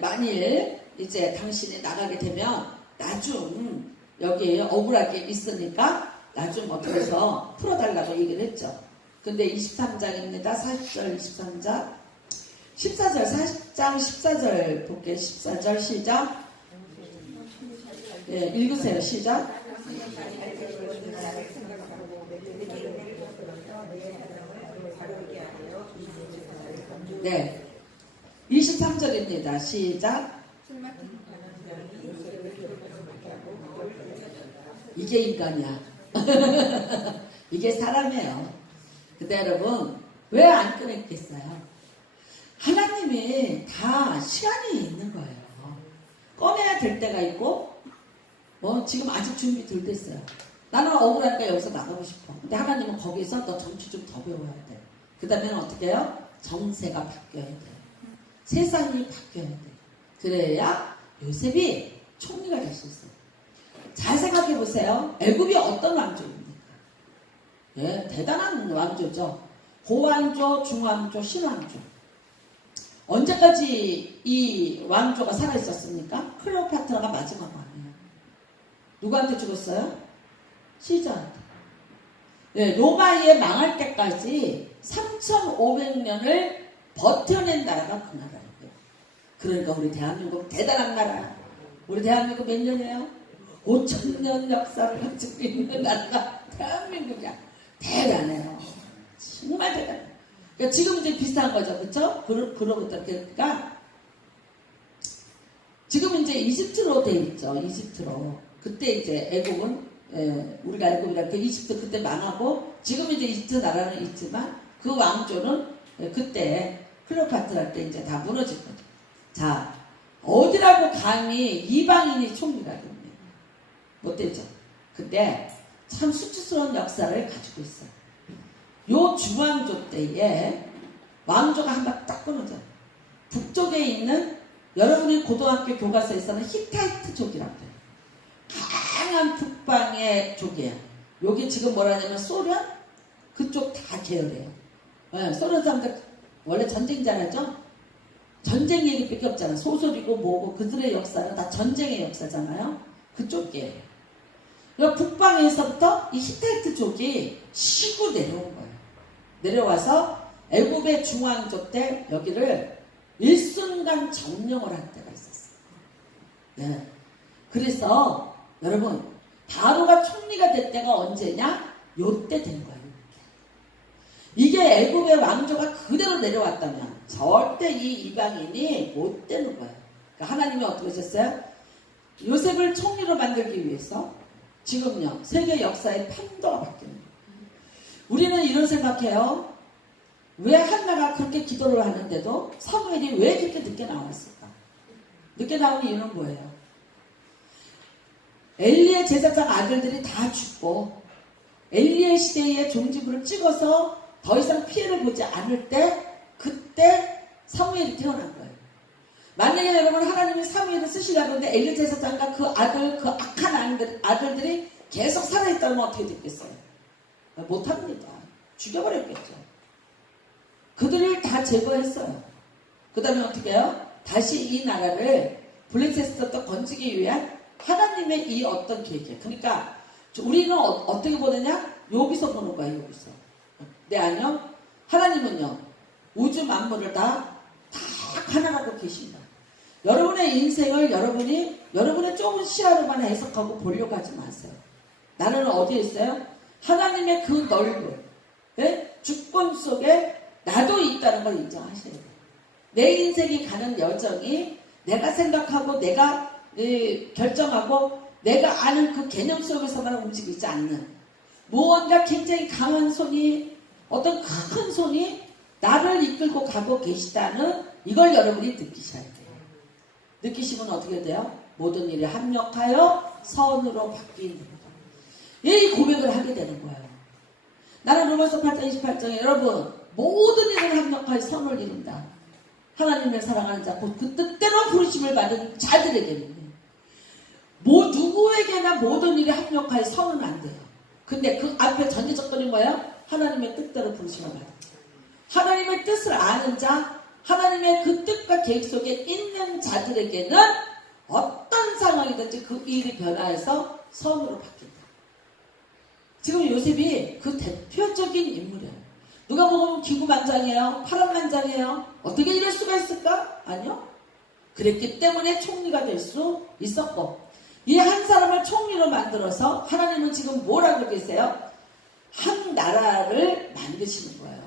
만일 이제 당신이 나가게 되면 나중 여기 억울하게 있으니까 나중 어떻게 해서 풀어달라고 얘기를 했죠. 근데 23장입니다. 40절 23장 14절 40장 14절 볼게요. 14절 시작. 읽으세요. 시작. 네, 23절입니다. 시작. 이게 인간이야. 이게 사람이에요. 근데 여러분 왜 안 끊었겠어요? 하나님이 다 시간이 있는 거예요. 꺼내야 될 때가 있고 지금 아직 준비 덜 됐어요. 나는 억울하니까 여기서 나가고 싶어. 근데 하나님은 거기서 너 정치 좀 더 배워야 돼. 그 다음에는 어떻게 해요? 정세가 바뀌어야 돼. 세상이 바뀌어야 돼. 그래야 요셉이 총리가 될 수 있어요. 잘 생각해 보세요. 애굽이 어떤 왕조입니까? 예, 대단한 왕조죠. 고왕조, 중왕조, 신왕조. 언제까지 이 왕조가 살아있었습니까? 클레오파트라가 마지막 왕이에요. 누구한테 죽었어요? 시저한테. 네, 로마에 망할 때까지 3,500년을 버텨낸 나라가 그 나라예요. 그러니까 우리 대한민국 대단한 나라. 우리 대한민국 몇 년이에요? 5,000년 역사를 가지고 있는 나라가 대한민국이야. 대단해요. 정말 대단해요. 그러니까 지금 이제 비슷한 거죠. 그쵸? 그러부터 그러니까 지금 이제 이집트로 돼 있죠. 이집트로. 그때 이제 애국은 우리가 애국이라 그 이집트 그때 망하고 지금 이제 이집트 나라는 있지만 그 왕조는 그때 클레오파트라 때 이제 다 무너진 거죠. 자, 어디라고 감히 이방인이 총리가 됩니까? 못되죠. 근데 참 수치스러운 역사를 가지고 있어요. 요 중왕조 때에 왕조가 한 방 딱 끊어져요. 북쪽에 있는 여러분이 고등학교 교과서에서는 히타이트족이라고 해요. 강한 북방의 족이에요. 여기 지금 뭐라냐면 소련? 그쪽 다 계열이에요. 네, 소련 사람들 원래 전쟁자라죠? 전쟁 얘기밖에 없잖아. 소설이고 뭐고 그들의 역사는 다 전쟁의 역사잖아요. 그쪽이에요. 북방에서부터 이 히타이트족이 치고 내려온 거예요. 내려와서 애굽의 중왕조 때 여기를 일순간 점령을 한 때가 있었어요. 네. 그래서 여러분 바로가 총리가 될 때가 언제냐? 요때 된 거예요. 이게 애굽의 왕조가 그대로 내려왔다면 절대 이 이방인이 못 되는 거예요. 그러니까 하나님이 어떻게 하셨어요? 요셉을 총리로 만들기 위해서 지금요 세계 역사의 판도가 바뀌는 거예요. 우리는 이런 생각해요. 왜 한나가 그렇게 기도를 하는데도 사무엘이 왜 그렇게 늦게 나왔을까? 늦게 나온 이유는 뭐예요? 엘리의 제사장 아들들이 다 죽고 엘리의 시대의 종지부를 찍어서 더 이상 피해를 보지 않을 때 그때 사무엘이 태어난 거예요. 만약에 여러분 하나님이 사무엘을 쓰시려고 하는데 엘리 제사장과 그 아들, 그 악한 아들들이 계속 살아있다면 어떻게 됐겠어요? 못합니다. 죽여버렸겠죠. 그들을 다 제거했어요. 그 다음에 어떻게 해요? 다시 이 나라를 블레셋부터 건지기 위한 하나님의 이 어떤 계획이에요. 그러니까 우리는 어떻게 보느냐? 여기서 보는 거예요. 여기서. 네, 아니요. 하나님은요. 우주 만물을 다 가능하고 계십니다. 여러분의 인생을 여러분의 좁은 시야로만 해석하고 보려고 하지 마세요. 나는 어디에 있어요? 하나님의 그 넓은 주권 속에 나도 있다는 걸 인정하셔야 돼요. 내 인생이 가는 여정이 내가 생각하고 내가 결정하고 내가 아는 그 개념 속에서만 움직이지 않는 무언가 굉장히 강한 손이 어떤 큰 손이 나를 이끌고 가고 계시다는 이걸 여러분이 느끼셔야 돼요. 느끼시면 어떻게 돼요? 모든 일이 합력하여 선으로 바뀌는 겁니다. 이 고백을 하게 되는 거예요. 나는 로마서 8장 28장에 여러분 모든 일을 합력하여 선을 이룬다. 하나님을 사랑하는 자 곧 그 뜻대로 부르심을 받은 자들에게는 누구에게나 모든 일이 합력하여 선은 안 돼요. 근데 그 앞에 전제 조건이 뭐예요? 하나님의 뜻대로 부르심을 받은 자. 하나님의 뜻을 아는 자, 하나님의 그 뜻과 계획 속에 있는 자들에게는 어떤 상황이든지 그 일이 변화해서 선으로 바뀐다. 지금 요셉이 그 대표적인 인물이에요. 누가 보면 기구만장이에요? 파란만장이에요? 어떻게 이럴 수가 있을까? 아니요. 그랬기 때문에 총리가 될 수 있었고 이 한 사람을 총리로 만들어서 하나님은 지금 뭐라고 계세요? 한 나라를 만드시는 거예요.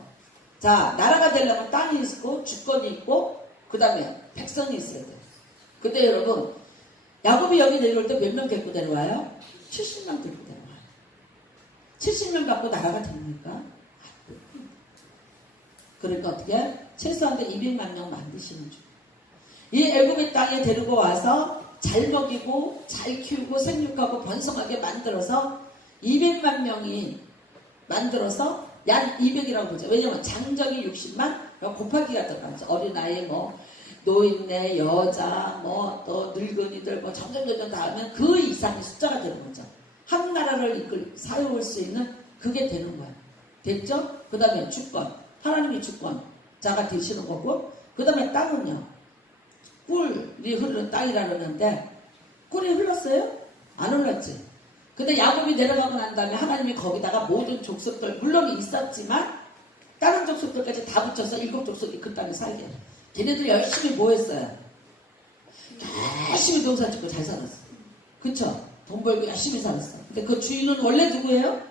자, 나라가 되려면 땅이 있고 주권이 있고 그 다음에 백성이 있어야 돼요. 근데 여러분 야곱이 여기 내려올 때 몇 명 데리고 내려와요? 70명 데리고 내려와요. 70명 갖고 나라가 됩니까? 그러니까 어떻게? 최소한 200만 명 만드시는 중. 이 애굽의 땅에 데리고 와서 잘 먹이고 잘 키우고 생육하고 번성하게 만들어서 200만 명이 만들어서 약 200이라고 보죠. 왜냐면 장정이 60만 곱하기가 들어가죠. 어린아이 뭐 노인네 여자 뭐 또 늙은이들 뭐 점점 다 하면 그 이상의 숫자가 되는 거죠. 한 나라를 사용할 수 있는 그게 되는 거예요. 됐죠? 그 다음에 주권, 하나님이 주권자가 되시는 거고, 그 다음에 땅은요, 꿀이 흐르는 땅이라 그러는데 꿀이 흘렀어요? 안 흘렀지. 근데 야곱이 내려가고 난 다음에 하나님이 거기다가 모든 족속들, 물론 있었지만 다른 족속들까지 다 붙여서 7족속이 그 땅에 살게 해요. 걔네들 열심히 뭐 했어요? 열심히 농사 짓고 잘 살았어. 그쵸? 돈 벌고 열심히 살았어. 근데 그 주인은 원래 누구예요?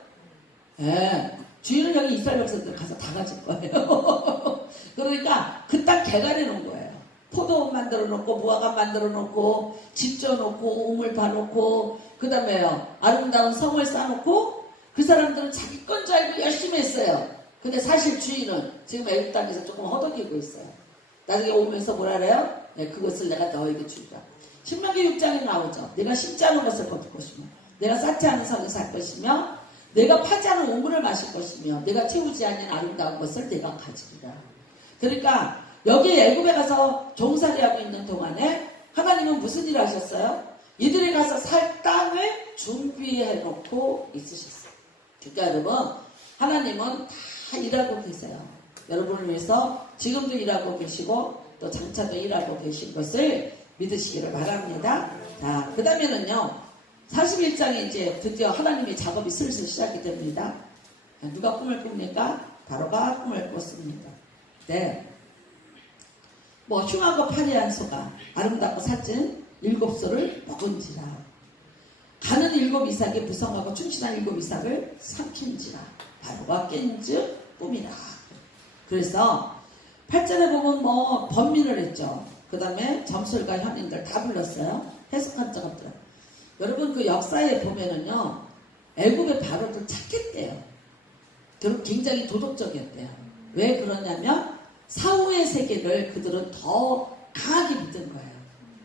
예. 주인은 여기 이스라엘 백성들 가서 다 가질 거예요. 그러니까 그 땅 개가리 놓은 거예요. 포도원 만들어 놓고, 무화과 만들어 놓고, 집 져놓고, 우물 파놓고, 그 다음에요, 아름다운 성을 쌓아놓고, 그 사람들은 자기 건 줄 알고 열심히 했어요. 근데 사실 주인은 지금 애국 땅에서 조금 허덕이고 있어요. 나중에 오면서 뭐라 그래요? 네, 그것을 내가 너에게 주리라. 신명기 6장에 나오죠. 내가 심지 않은 것을 거둘 것이며, 내가 쌓지 않은 성을 살 것이며, 내가 파지 않은 우물을 마실 것이며, 내가 채우지 않는 아름다운 것을 내가 가지리라. 그러니까 여기 애굽에 가서 종살이하고 있는 동안에 하나님은 무슨 일을 하셨어요? 이들이 가서 살 땅을 준비해 놓고 있으셨어요. 그러니까 여러분, 하나님은 다 일하고 계세요. 여러분을 위해서 지금도 일하고 계시고 또 장차도 일하고 계신 것을 믿으시기를 바랍니다. 자, 그 다음에는요, 41장에 이제 드디어 하나님의 작업이 슬슬 시작이 됩니다. 누가 꿈을 꿉니까? 바로가 꿈을 꿨습니다. 네. 뭐 흉하고 파리한 소가 아름답고 살찐 7소를 먹은지라. 가는 7 이삭에 부성하고 충실한 7 이삭을 삼킨지라. 바로가 깬즉 꿈이라. 그래서 8절에 보면 뭐 번민을 했죠. 그 다음에 점술가 현인들 다 불렀어요. 해석한 적 없더라. 여러분 그 역사에 보면은요, 애굽의 바로들 착했대요. 그리고 굉장히 도덕적이었대요. 왜 그러냐면 사후의 세계를 그들은 더 강하게 믿은 거예요.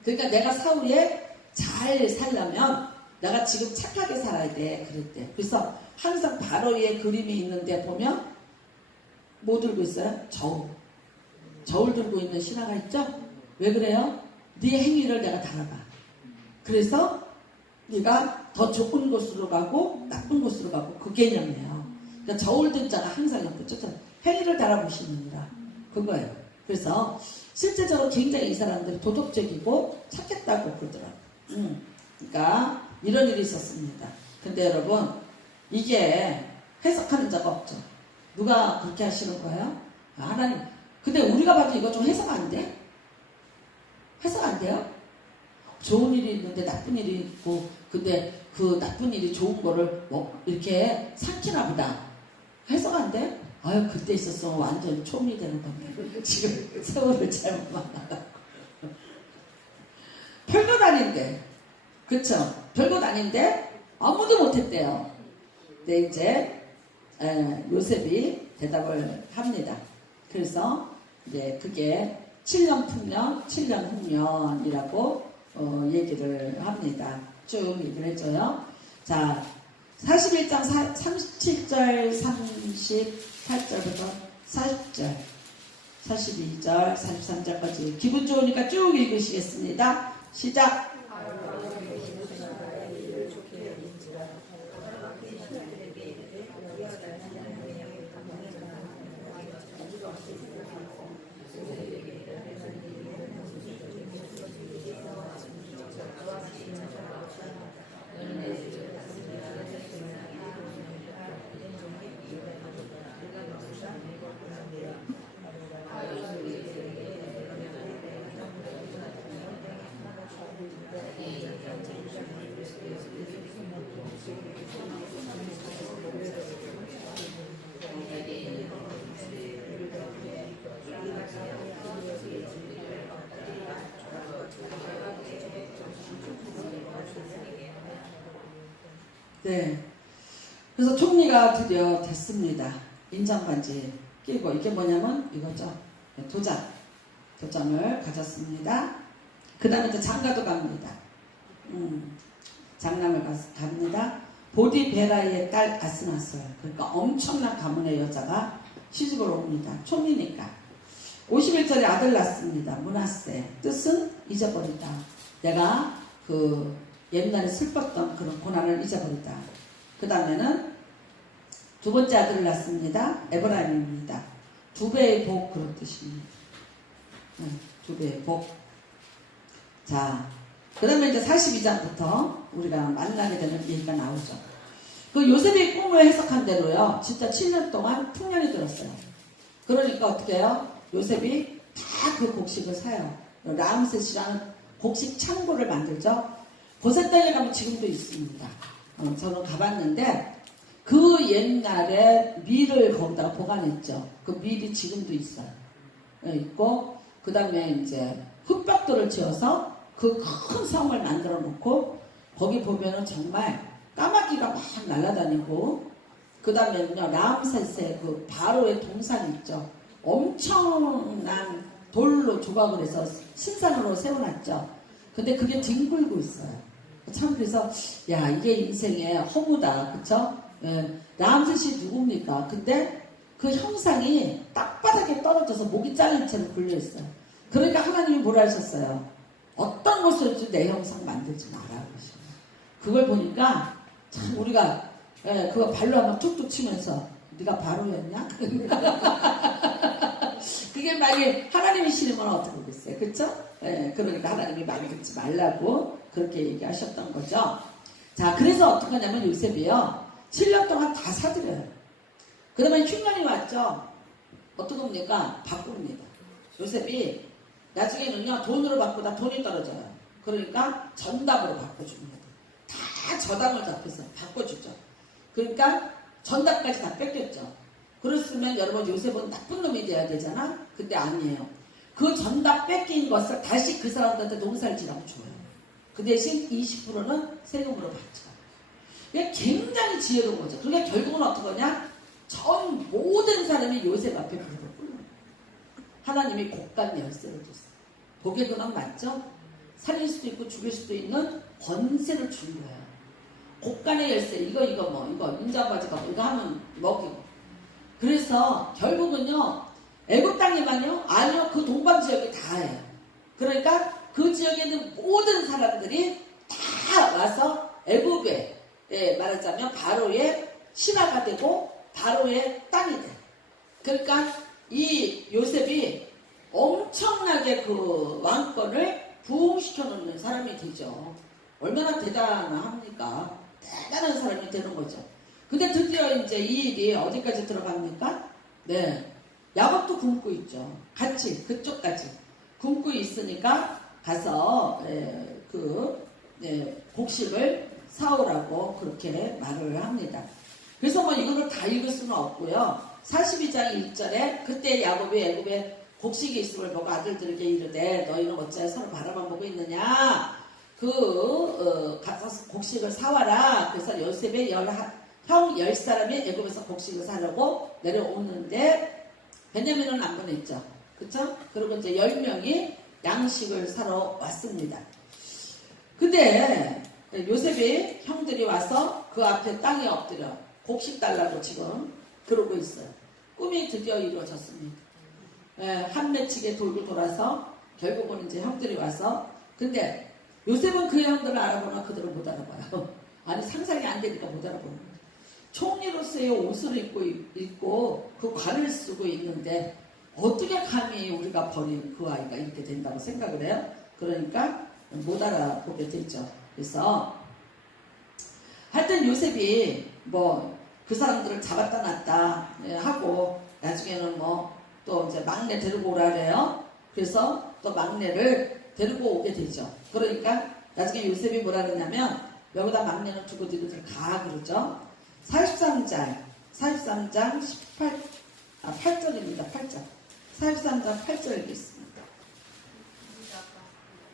그러니까 내가 사후에 잘 살려면 내가 지금 착하게 살아야 돼. 그랬대. 그래서 항상 바로의 그림이 있는데 보면 뭐 들고 있어요? 저울. 저울 들고 있는 신하가 있죠? 왜 그래요? 네 행위를 내가 달아봐. 그래서 네가 더 좋은 곳으로 가고 나쁜 곳으로 가고 그 개념이에요. 그러니까 저울 든 자가 항상 옆에 쫓아 행위를 달아보시느니라. 그거예요. 그래서 실제적으로 굉장히 이 사람들이 도덕적이고 착했다고 그러더라고요. 그러니까 이런 일이 있었습니다. 근데 여러분 이게 해석하는 자가 없죠. 누가 그렇게 하시는 거예요? 하나님. 근데 우리가 봐도 이거 좀 해석 안 돼? 해석 안 돼요? 좋은 일이 있는데 나쁜 일이 있고, 근데 그 나쁜 일이 좋은 거를 뭐 이렇게 삼키나 보다. 해석 안 돼? 아유, 그때 있었으면 완전 초문이 되는 건데. 지금 세월을 잘못 만나가고. 별것 아닌데. 그쵸? 별것 아닌데 아무도 못했대요. 근데 이제 요셉이 대답을 합니다. 그래서 이제 그게 7년 풍년, 7년 훈련이라고 얘기를 합니다. 쭉 얘기를 해줘요. 자, 41장 37절, 38절부터 40절, 42절, 43절까지 기분 좋으니까 쭉 읽으시겠습니다. 시작! 네. 그래서 총리가 드디어 됐습니다. 인장반지 끼고, 이게 뭐냐면 이거죠. 도장을 가졌습니다. 그 다음에 이제 장가도 갑니다. 장남을 갑니다. 보디베라의 딸 아스나스요. 그러니까 엄청난 가문의 여자가 시집을 옵니다. 촌이니까. 51절에 아들 낳습니다. 므낫세. 뜻은 잊어버리다. 내가 그 옛날에 슬펐던 그런 고난을 잊어버리다. 그 다음에는 두 번째 아들을 낳습니다. 에브라임입니다. 두 배의 복, 그런 뜻입니다. 네, 두 배의 복. 자, 그 다음에 이제 42장부터 우리가 만나게 되는 얘기가 나오죠. 그 요셉의 꿈을 해석한 대로요, 진짜 7년 동안 풍년이 들었어요. 그러니까 어떻게 해요? 요셉이 다 그 곡식을 사요. 라암셋이라는 곡식 창고를 만들죠. 고세 땅에 가면 지금도 있습니다. 저는 가봤는데 그 옛날에 밀을 거기다가 보관했죠. 그 밀이 지금도 있어요. 있고 그 다음에 이제 흙벽돌을 지어서 그 큰 성을 만들어 놓고 거기 보면은 정말 까마귀가 막 날아다니고 그 다음에는요 라암셋의 그 바로의 동산 있죠. 엄청난 돌로 조각을 해서 신상으로 세워놨죠. 근데 그게 뒹굴고 있어요. 참 그래서 야 이게 인생의 허무다. 그쵸? 예, 라암셋이 누굽니까? 근데 그 형상이 땅바닥에 떨어져서 목이 잘린 채로 굴려있어요. 그러니까 하나님이 뭐라 하셨어요? 어떤 것을 내 형상 만들지 마라 그러시면. 그걸 보니까 참 우리가 그거 발로 막 툭툭 치면서 네가 바로였냐? 그게 만약에 하나님이 싫으면 어떻게 하겠어요? 그쵸? 그러니까 하나님이 말 듣지 말라고 그렇게 얘기하셨던 거죠. 자, 그래서 어떻게 하냐면 요셉이요 7년 동안 다 사드려요. 그러면 흉년이 왔죠. 어떻게 합니까? 바꿉니다. 요셉이 나중에는요 돈으로 바꾸다 돈이 떨어져요. 그러니까 전답으로 바꿔줍니다. 다 저당을 잡혀서 바꿔주죠. 그러니까 전답까지 다 뺏겼죠. 그랬으면 여러분 요셉은 나쁜 놈이 돼야 되잖아. 근데 아니에요. 그 전답 뺏긴 것을 다시 그 사람들한테 농사를 지라고 줘요. 그 대신 20%는 세금으로 받죠. 이게 굉장히 지혜로운 거죠. 그러니까 결국은 어떡하냐? 전 모든 사람이 요셉 앞에 무릎을 꿇는 거예요. 하나님이 곡간 열쇠를 줬어요. 복의 근원 맞죠? 살릴 수도 있고 죽일 수도 있는 권세를 준 거예요. 곡간의 열쇠 이거 인자바지가 이거 하면 먹이고. 그래서 결국은요 애굽 땅에만요 아니요 그 동방 지역이 다예요. 그러니까 그 지역에 있는 모든 사람들이 다 와서 애굽에 말하자면 바로의 신하가 되고 바로의 땅이 돼. 그러니까 이 요셉이 엄청나게 그 왕권을 부흥시켜 놓는 사람이 되죠. 얼마나 대단합니까? 대단한 사람이 되는 거죠. 근데 드디어 이제 이 일이 어디까지 들어갑니까? 네. 야곱도 굶고 있죠. 같이, 그쪽까지. 굶고 있으니까 가서, 곡식을 사오라고 그렇게 말을 합니다. 그래서 뭐 이거를 다 읽을 수는 없고요. 42장 1절에 그때 야곱이 애굽에 곡식이 있음을 보고 아들들에게 이르되 너희는 어찌하여 서로 바라만 보고 있느냐? 가서 곡식을 사와라. 그래서 요셉의 형 10사람이 애굽에서 곡식을 사려고 내려오는데 베냐민은 안 보냈죠. 그쵸? 그리고 이제 10명이 양식을 사러 왔습니다. 근데 요셉이 형들이 와서 그 앞에 땅에 엎드려 곡식 달라고 지금 그러고 있어요. 꿈이 드디어 이루어졌습니다. 한 매치게 돌고 돌아서 결국은 이제 형들이 와서 근데 요셉은 그 형들을 알아보나 그들을 못 알아봐요. 아니 상상이 안 되니까 못 알아보는 거예요. 총리로서의 옷을 입고 그 관을 쓰고 있는데 어떻게 감히 우리가 버린 그 아이가 이렇게 된다고 생각을 해요? 그러니까 못 알아보게 됐죠. 그래서 하여튼 요셉이 뭐 그 사람들을 잡았다 놨다 하고 나중에는 뭐 또 이제 막내 데리고 오라 그래요. 그래서 또 막내를 데리고 오게 되죠. 그러니까 나중에 요셉이 뭐라 그러냐면 여기다 막내는 두고 너희들 가 그러죠. 43장 8절입니다. 8절 43장 8절 읽겠습니다.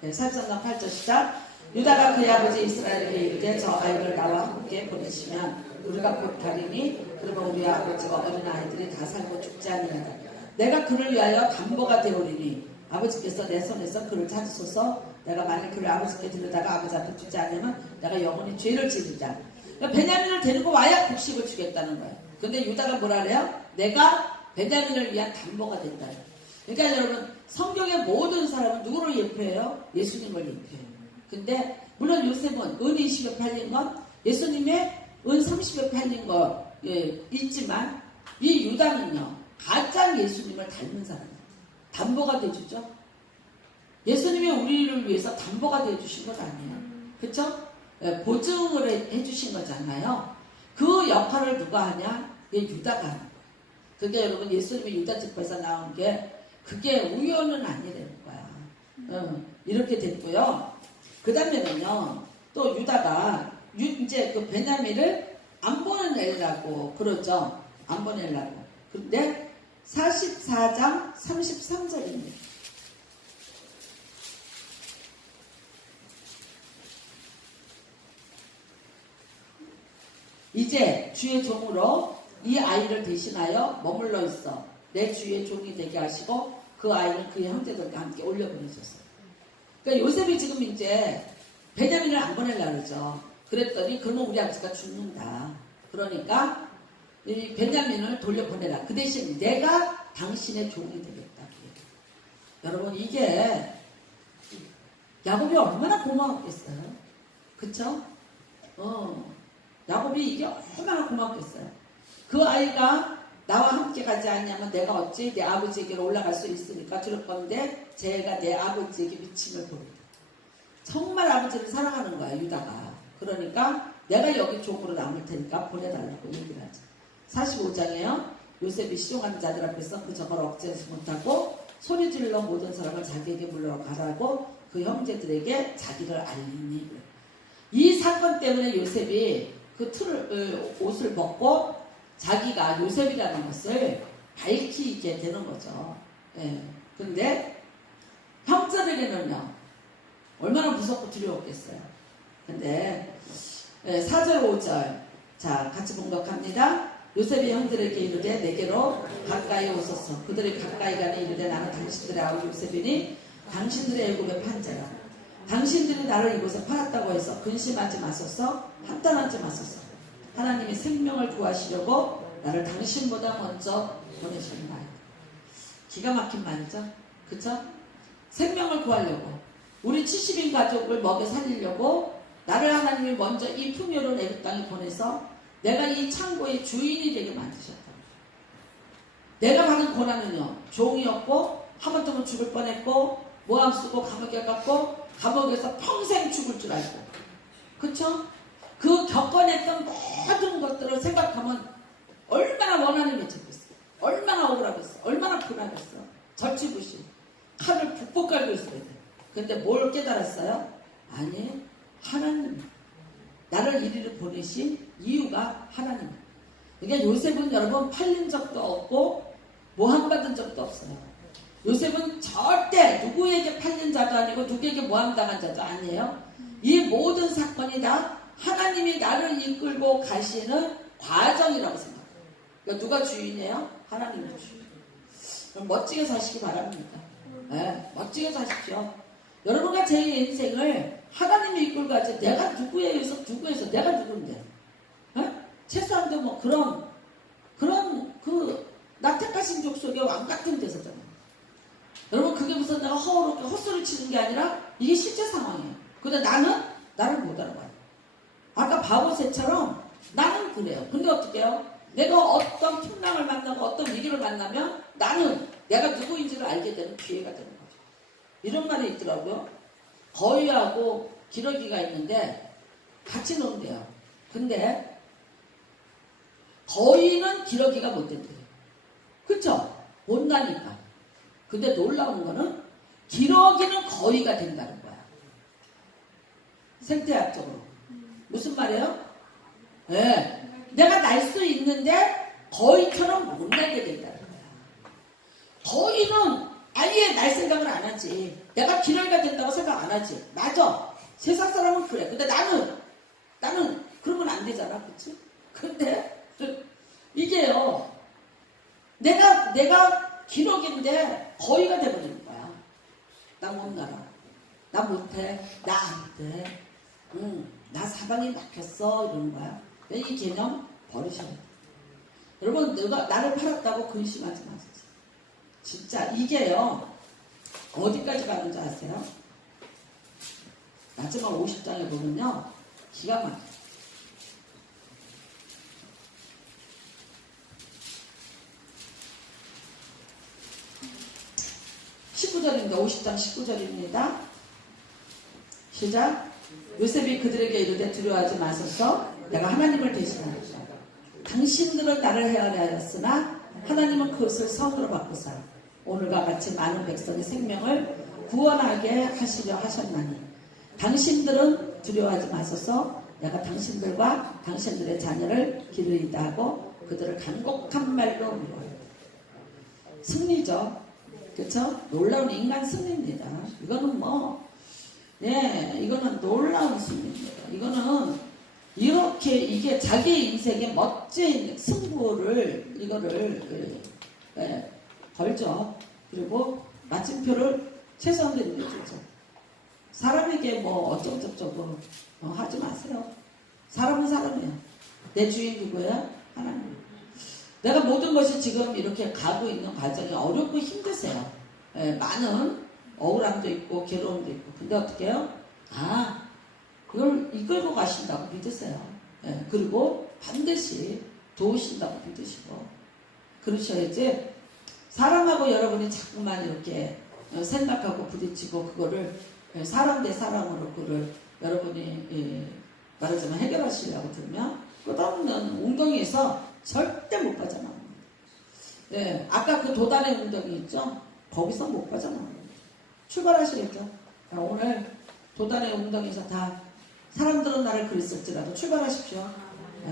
네, 43장 8절 시작. 유다가 그의 아버지 이스라엘에게 이르되 저 아이를 나와 함께 보내시면 우리가 곧 가리니 그러면 우리 아버지와 어린 아이들이 다 살고 죽지 아니하다. 내가 그를 위하여 담보가 되오리니 아버지께서 내 손에서 그를 찾으소서. 내가 만일 그를 아버지께 들여다가 아버지 앞에 두지 않으면 내가 영원히 죄를 지으리라. 그러니까 베냐민을 데리고 와야 곡식을 주겠다는 거예요. 근데 유다가 뭐라 그래요? 내가 베냐민을 위한 담보가 된다. 그러니까 여러분 성경의 모든 사람은 누구를 예표해요? 예수님을 예표해요. 근데 물론 요셉은 은 20에 팔린 건 예수님의 은 30에 팔린 거 있지만 이 유다는요 가짜 예수님을 닮은 사람이에요. 담보가 돼주죠. 예수님이 우리를 위해서 담보가 돼주신 건 아니에요. 그렇죠? 보증을 해주신 거잖아요. 그 역할을 누가 하냐? 유다가 하는 거예요. 그게 여러분 예수님이 유다 지파에서 나온 게 그게 우연은 아니라는 거야. 이렇게 됐고요. 그 다음에는요 또 유다가 이제 그 베냐민을 안 보내려고 그러죠. 안 보내려고. 근데 44장 33절입니다. 이제 주의 종으로 이 아이를 대신하여 머물러 있어 내 주의 종이 되게 하시고 그 아이는 그의 형제들과 함께 올려보내셨어요. 그러니까 요셉이 지금 이제 베냐민을 안 보내려고 그러죠. 그랬더니 그러면 우리 아버지가 죽는다. 그러니까 이 베냐민을 돌려보내라. 그 대신 내가 당신의 종이 되겠다. 여러분 이게 야곱이 얼마나 고마웠겠어요. 그쵸? 야곱이 이게 얼마나 고맙겠어요. 그 아이가 나와 함께 가지 않냐면 내가 어찌 내 아버지에게로 올라갈 수 있으니까 들을 건데 제가 내 아버지에게 미침을 보리라. 정말 아버지를 사랑하는 거야 유다가. 그러니까 내가 여기 종으로 남을 테니까 보내달라고 얘기를 하죠. 45장에요. 요셉이 시종하는 자들 앞에서 그 저걸 억제하지 못하고 소리질러 모든 사람을 자기에게 물러가라고 그 형제들에게 자기를 알리니. 이 사건 때문에 요셉이 그 옷을 벗고 자기가 요셉이라는 것을 밝히게 되는 거죠. 예. 근데 형제들에게는요 얼마나 무섭고 두려웠겠어요. 근데 4절 5절 자 같이 봉독합니다. 요셉이 형들에게 이르되 내게로 가까이 오소서. 그들이 가까이 가니 이르되 나는 당신들의 아우 요셉이니 당신들의 애굽의 판자라. 당신들이 나를 이곳에 팔았다고 해서 근심하지 마소서. 한탄하지 마소서. 하나님이 생명을 구하시려고 나를 당신보다 먼저 보내셨나요. 기가 막힌 말이죠. 그쵸? 생명을 구하려고 우리 70인 가족을 먹여 살리려고 나를 하나님이 먼저 이 풍요로운 애굽 땅에 보내서 내가 이 창고의 주인이 되게 만드셨다. 내가 받은 고난은요 종이었고 하마터면 죽을 뻔했고 모함 쓰고 감옥에 갔고 감옥에서 평생 죽을 줄 알고. 그쵸? 그 겪어냈던 모든 것들을 생각하면 얼마나 원한이 맺혔겠어. 얼마나 억울하겠어. 얼마나 분하겠어. 절치부시 칼을 북북 깔고 있어야 돼. 근데 뭘 깨달았어요? 아니 하나님 나를 이리로 보내신 이유가 하나님. 그러니까 요셉은 여러분 팔린 적도 없고 모함받은 적도 없어요. 요셉은 절대 누구에게 팔린 자도 아니고 누구에게 모함당한 자도 아니에요. 이 모든 사건이 다 하나님이 나를 이끌고 가시는 과정이라고 생각해요. 그러니까 누가 주인이에요? 하나님이 주인. 그럼 멋지게 사시기 바랍니다. 네, 멋지게 사십시오. 여러분과 제 인생을 하나님이 이끌고 가지 내가 누구에 의해서 누구에서 내가 누군데? 네? 최소한도 뭐 그런 나 택하신 족속의 왕 같은 데서잖아요. 여러분 그게 무슨 내가 허우롭게 헛소리 치는 게 아니라 이게 실제 상황이에요. 근데 나는 나를 못 알아봐요. 아까 바보새처럼 나는 그래요. 근데 어떻게 해요? 내가 어떤 풍랑을 만나고 어떤 위기를 만나면 나는 내가 누구인지를 알게 되는 기회가 되는 거죠. 이런 말이 있더라고요. 거위하고 기러기가 있는데 같이 논대요. 근데 거위는 기러기가 못 된대요. 그쵸? 못나니까. 근데 놀라운 거는 기러기는 거위가 된다는 거야. 생태학적으로. 무슨 말이에요? 네. 내가 날 수 있는데 거위처럼 못 날게 된다는 거야. 거위는 아예 날 생각을 안 하지. 내가 기러기가 된다고 생각 안 하지. 맞아. 세상 사람은 그래. 근데 나는 그러면 안 되잖아. 그치? 근데 이게요. 내가 기러기인데 거위가 돼버리는 거야. 나 못 날아. 나 못해. 나 안 돼. 나 사방이 막혔어 이러는 거야. 이 개념 버리셔야 돼. 여러분 내가 나를 팔았다고 근심하지 마세요. 진짜 이게요 어디까지 가는지 아세요? 마지막 50장에 보면요 기가 막혀요. 19절입니다. 50장 19절입니다. 시작. 요셉이 그들에게 이르되 두려워하지 마소서 내가 하나님을 대신하리라. 당신들은 나를 헤아려 하였으나 하나님은 그것을 선으로 바꾸사 오늘과 같이 많은 백성의 생명을 구원하게 하시려 하셨나니 당신들은 두려워하지 마소서 내가 당신들과 당신들의 자녀를 기르리다 하고 그들을 간곡한 말로 위로하였다. 승리죠. 그렇죠? 놀라운 인간 승리입니다. 이거는 이거는 놀라운 승리입니다. 이거는 이렇게 이게 자기 인생의 멋진 승부를 이거를 걸죠. 그리고 마침표를 최소한도 내주죠. 사람에게 어쩌고저쩌고 하지 마세요. 사람은 사람이에요. 내 주인 누구예요? 하나님. 내가 모든 것이 지금 이렇게 가고 있는 과정이 어렵고 힘드세요. 많은 억울함도 있고 괴로움도 있고. 근데 어떻게 해요? 그걸 이끌고 가신다고 믿으세요. 그리고 반드시 도우신다고 믿으시고 그러셔야지 사람하고 여러분이 자꾸만 이렇게 생각하고 부딪히고 그거를 사람 대 사람으로 그걸 여러분이 말하자면 해결하시려고 들면 끝없는 웅덩이에서 절대 못 빠져나옵니다. 아까 그 도단의 웅덩이 있죠? 거기서 못 빠져나옵니다. 출발하시겠죠? 오늘 도단의 웅덩이에서 다 사람들은 나를 그랬을지라도 출발하십시오.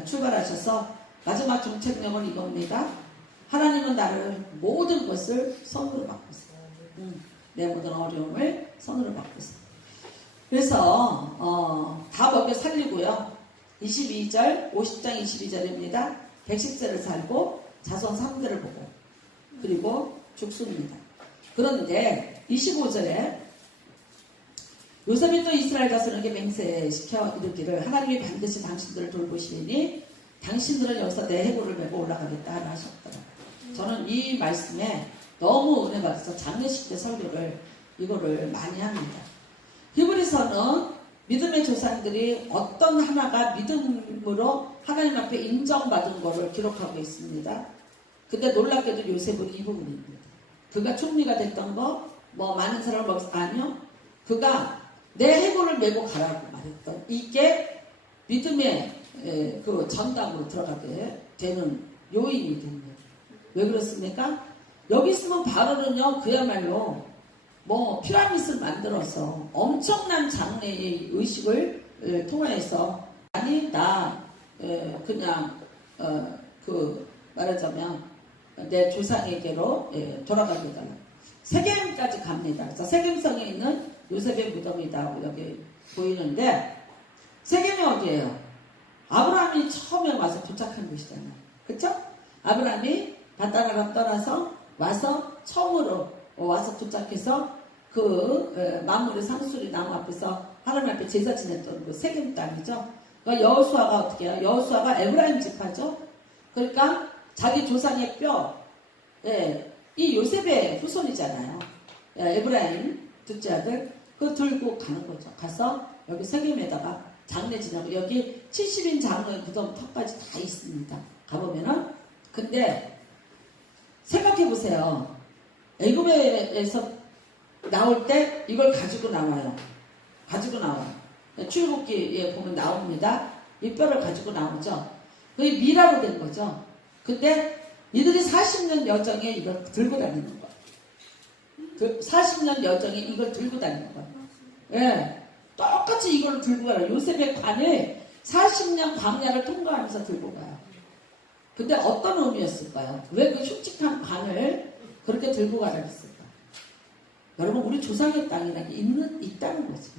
출발하셔서 마지막 정책력은 이겁니다. 하나님은 나를 모든 것을 선으로 바꾸세요. 내 모든 어려움을 선으로 바꾸세요. 그래서 다 먹여 살리고요. 22절 50장 22절입니다. 110세를 살고 자손 3대를 보고 그리고 죽습니다. 그런데 25절에 요셉이 또 이스라엘 자손에게 맹세시켜 이르기를 하나님이 반드시 당신들을 돌보시니 당신들은 여기서 내 해골을 메고 올라가겠다 하셨더라. 저는 이 말씀에 너무 은혜 받아서 장례식 때 설교를 이거를 많이 합니다. 히브리서는 믿음의 조상들이 어떤 하나가 믿음으로 하나님 앞에 인정받은 것을 기록하고 있습니다. 근데 놀랍게도 요셉은 이 부분입니다. 그가 총리가 됐던 거, 많은 사람을 아니요. 그가 내 해골을 메고 가라고 말했던 이게 믿음의 그 전당으로 들어가게 되는 요인이 됩니다. 왜 그렇습니까? 여기 있으면 바로는요, 그야말로 피라미드를 만들어서 엄청난 장래의 의식을 통해서 그냥 말하자면 내 조상에게로 돌아가게 달라. 세겜까지 갑니다. 그래서 세겜성에 있는 요셉의 무덤이다 여기 보이는데 세겜이 어디예요? 아브라함이 처음에 와서 도착한 곳이잖아요. 그렇죠? 아브라함이 바다나라 떠나서 와서 처음으로 와서 도착해서 그 만물의 상수리 나무 앞에서 하나님 앞에 제사 지냈던 그 세겜 땅이죠. 그러니까 여호수아가 어떻게 해요? 여호수아가 에브라임 지파죠. 그러니까 자기 조상의 뼈, 이 요셉의 후손이잖아요. 에브라임 둘째 아들 그거 들고 가는 거죠. 가서 여기 세겜에다가 장례 지내고 여기 70인 장로의 무덤 턱까지 다 있습니다. 가보면은 근데 생각해 보세요. 애굽에서 나올 때 이걸 가지고 나와요. 가지고 나와요. 출애굽기에 보면 나옵니다. 이 뼈를 가지고 나오죠. 그게 미라로 된 거죠. 근데 이들이 40년 여정에 이걸 들고 다니는 거예요. 그 40년 여정에 이걸 들고 다니는 거예요. 똑같이 이걸 들고 가요. 요셉의 관을 40년 광야를 통과하면서 들고 가요. 근데 어떤 의미였을까요? 왜 그 흉측한 관을 그렇게 들고 가라 했을까? 여러분, 우리 조상의 땅이라는 게 있다는 거지.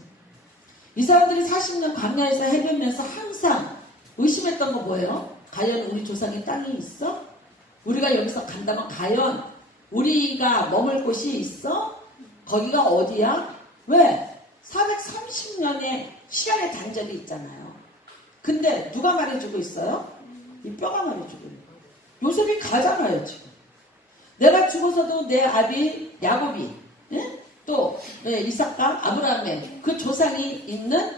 이 사람들이 40년 광야에서 헤매면서 항상 의심했던 거 뭐예요? 과연 우리 조상의 땅이 있어? 우리가 여기서 간다면 과연 우리가 머물 곳이 있어? 거기가 어디야? 왜? 430년의 시간의 단축 단절이 있잖아요. 근데 누가 말해주고 있어요? 이 뼈가 말해주고 있는 거예요. 요셉이 가잖아요 지금. 내가 죽어서도 내 아비 야곱이, 예? 또 이삭과 아브라함의 그 조상이 있는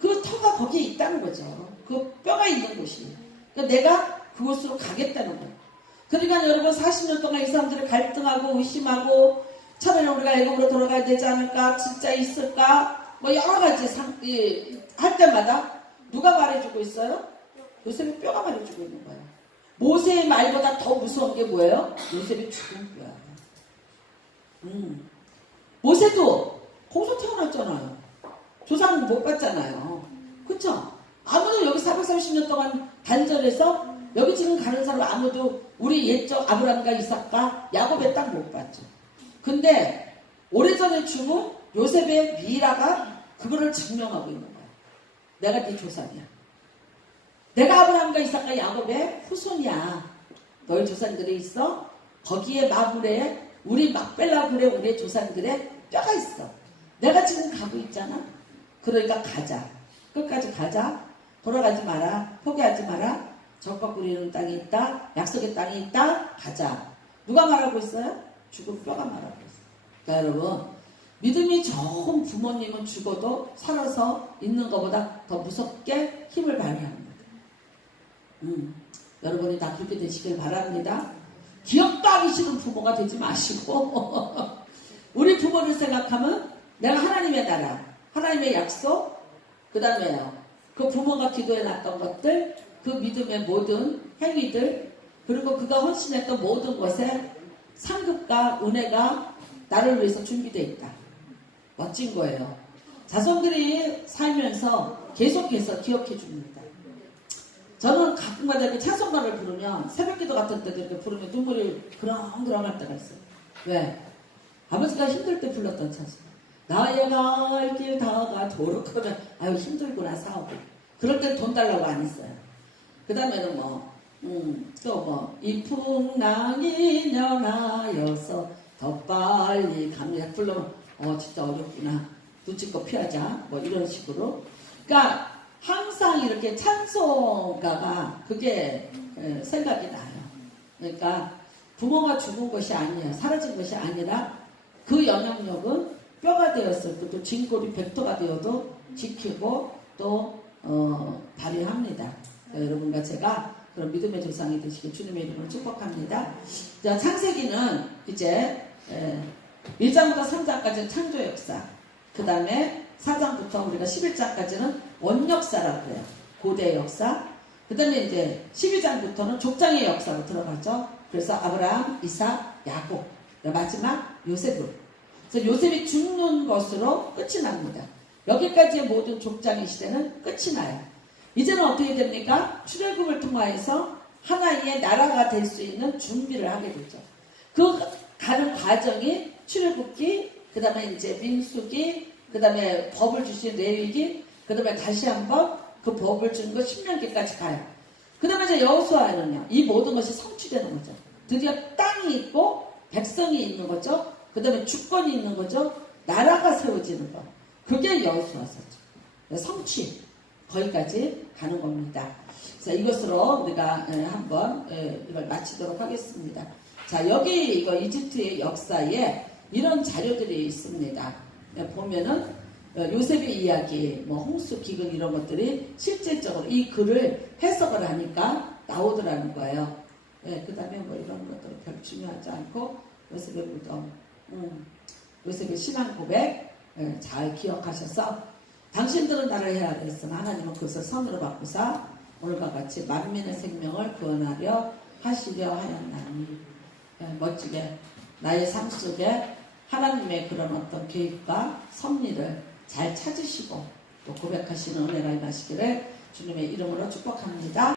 그 터가 거기에 있다는 거죠. 그 뼈가 있는 곳이. 그러니까 내가 그곳으로 가겠다는 거예요. 그러니까 여러분 40년 동안 이 사람들이 갈등하고 의심하고 처음에는 우리가 애굽으로 돌아가야 되지 않을까, 진짜 있을까, 뭐 여러 가지 할 때마다 누가 말해주고 있어요? 요셉의 뼈가 말해주고 있는 거예요. 모세의 말보다 더 무서운 게 뭐예요? 요셉이 죽은 뼈야. 모세도 거기서 태어났잖아요. 조상 못 받잖아요. 그쵸? 아무도 여기 430년 동안 단절해서 여기 지금 가는 사람 아무도 우리 옛적 아브라함과 이삭과 야곱의 땅 못 받죠. 근데 오래전에 죽은 요셉의 미라가 그거를 증명하고 있는 거야. 내가 네 조상이야. 내가 아브라함과 이삭과 야곱의 후손이야. 너희 조상들이 있어? 거기에 마물에 우리 막벨라 굴에 우리의 조상들의 뼈가 있어. 내가 지금 가고 있잖아. 그러니까 가자. 끝까지 가자. 돌아가지 마라. 포기하지 마라. 적과 꿀이는 땅이 있다. 약속의 땅이 있다. 가자. 누가 말하고 있어요? 죽은 뼈가 말하고 있어요. 그러니까 여러분, 믿음이 좋은 부모님은 죽어도 살아서 있는 것보다 더 무섭게 힘을 발휘합니다. 여러분이 다 그렇게 되시길 바랍니다. 기억도 하기 싫은 부모가 되지 마시고 우리 부모를 생각하면 내가 하나님의 나라, 하나님의 약속, 그 다음에요. 그 부모가 기도해 놨던 것들, 그 믿음의 모든 행위들, 그리고 그가 헌신했던 모든 것에 상급과 은혜가 나를 위해서 준비되어 있다. 멋진 거예요. 자손들이 살면서 계속해서 기억해 줍니다. 저는 가끔가다 이렇게 찬송가를 부르면 새벽기도 같은 때도 이렇게 부르면 눈물이 그렁그렁할 때가 있어요. 왜? 아버지가 힘들 때 불렀던 찬송. 나의 갈 길 다가도록 하면 아유 힘들구나 사오고. 그럴 땐 돈 달라고 안 했어요. 그 다음에는 또 이 풍랑이 년하여서 더 빨리 갑니다. 부르면 진짜 어렵구나. 눈치껏 피하자. 뭐 이런 식으로. 그러니까 항상 이렇게 찬송가가 그게 생각이 나요. 그러니까 부모가 죽은 것이 아니에요. 사라진 것이 아니라 그 영향력은 뼈가 되었을 때도 진골이 백도가 되어도 지키고 또 발휘합니다. 여러분과 제가 그런 믿음의 조상이 되시길 주님의 이름으로 축복합니다. 자, 창세기는 이제 1장부터 3장까지는 창조 역사, 그 다음에 4장부터 우리가 11장까지는 원역사라고 해요. 고대 역사. 그 다음에 이제 12장부터는 족장의 역사로 들어가죠. 그래서 아브라함, 이삭, 야곱, 마지막 요셉으로. 그래서 요셉이 죽는 것으로 끝이 납니다. 여기까지의 모든 족장의 시대는 끝이 나요. 이제는 어떻게 됩니까? 출애굽을 통하여서 하나의 나라가 될 수 있는 준비를 하게 되죠. 그 가는 과정이 출애굽기, 그 다음에 이제 민수기, 그 다음에 법을 주신 레위기, 그 다음에 다시 한번 그 법을 준 거 10년기까지 가요. 그 다음에 이제 여호수아는요, 이 모든 것이 성취되는 거죠. 드디어 땅이 있고 백성이 있는 거죠. 그 다음에 주권이 있는 거죠. 나라가 세워지는 거. 그게 여호수아서죠. 성취. 거기까지 가는 겁니다. 자, 이것으로 우리가 한번 이걸 마치도록 하겠습니다. 자, 여기 이거 이집트의 역사에 이런 자료들이 있습니다. 보면은 요셉의 이야기, 뭐 홍수, 기근 이런 것들이 실질적으로 이 글을 해석을 하니까 나오더라는 거예요. 그 다음에 뭐 이런 것들은 별 중요하지 않고 요셉의 무덤, 요셉의 신앙 고백 잘 기억하셔서 당신들은 나를 헤아렸으나 하나님은 그것을 선으로 바꾸사 오늘과 같이 만민의 생명을 구원하려 하시려 하였나니. 멋지게 나의 삶 속에 하나님의 그런 어떤 계획과 섭리를 잘 찾으시고 또 고백하시는 은혜가 임하시기를 주님의 이름으로 축복합니다.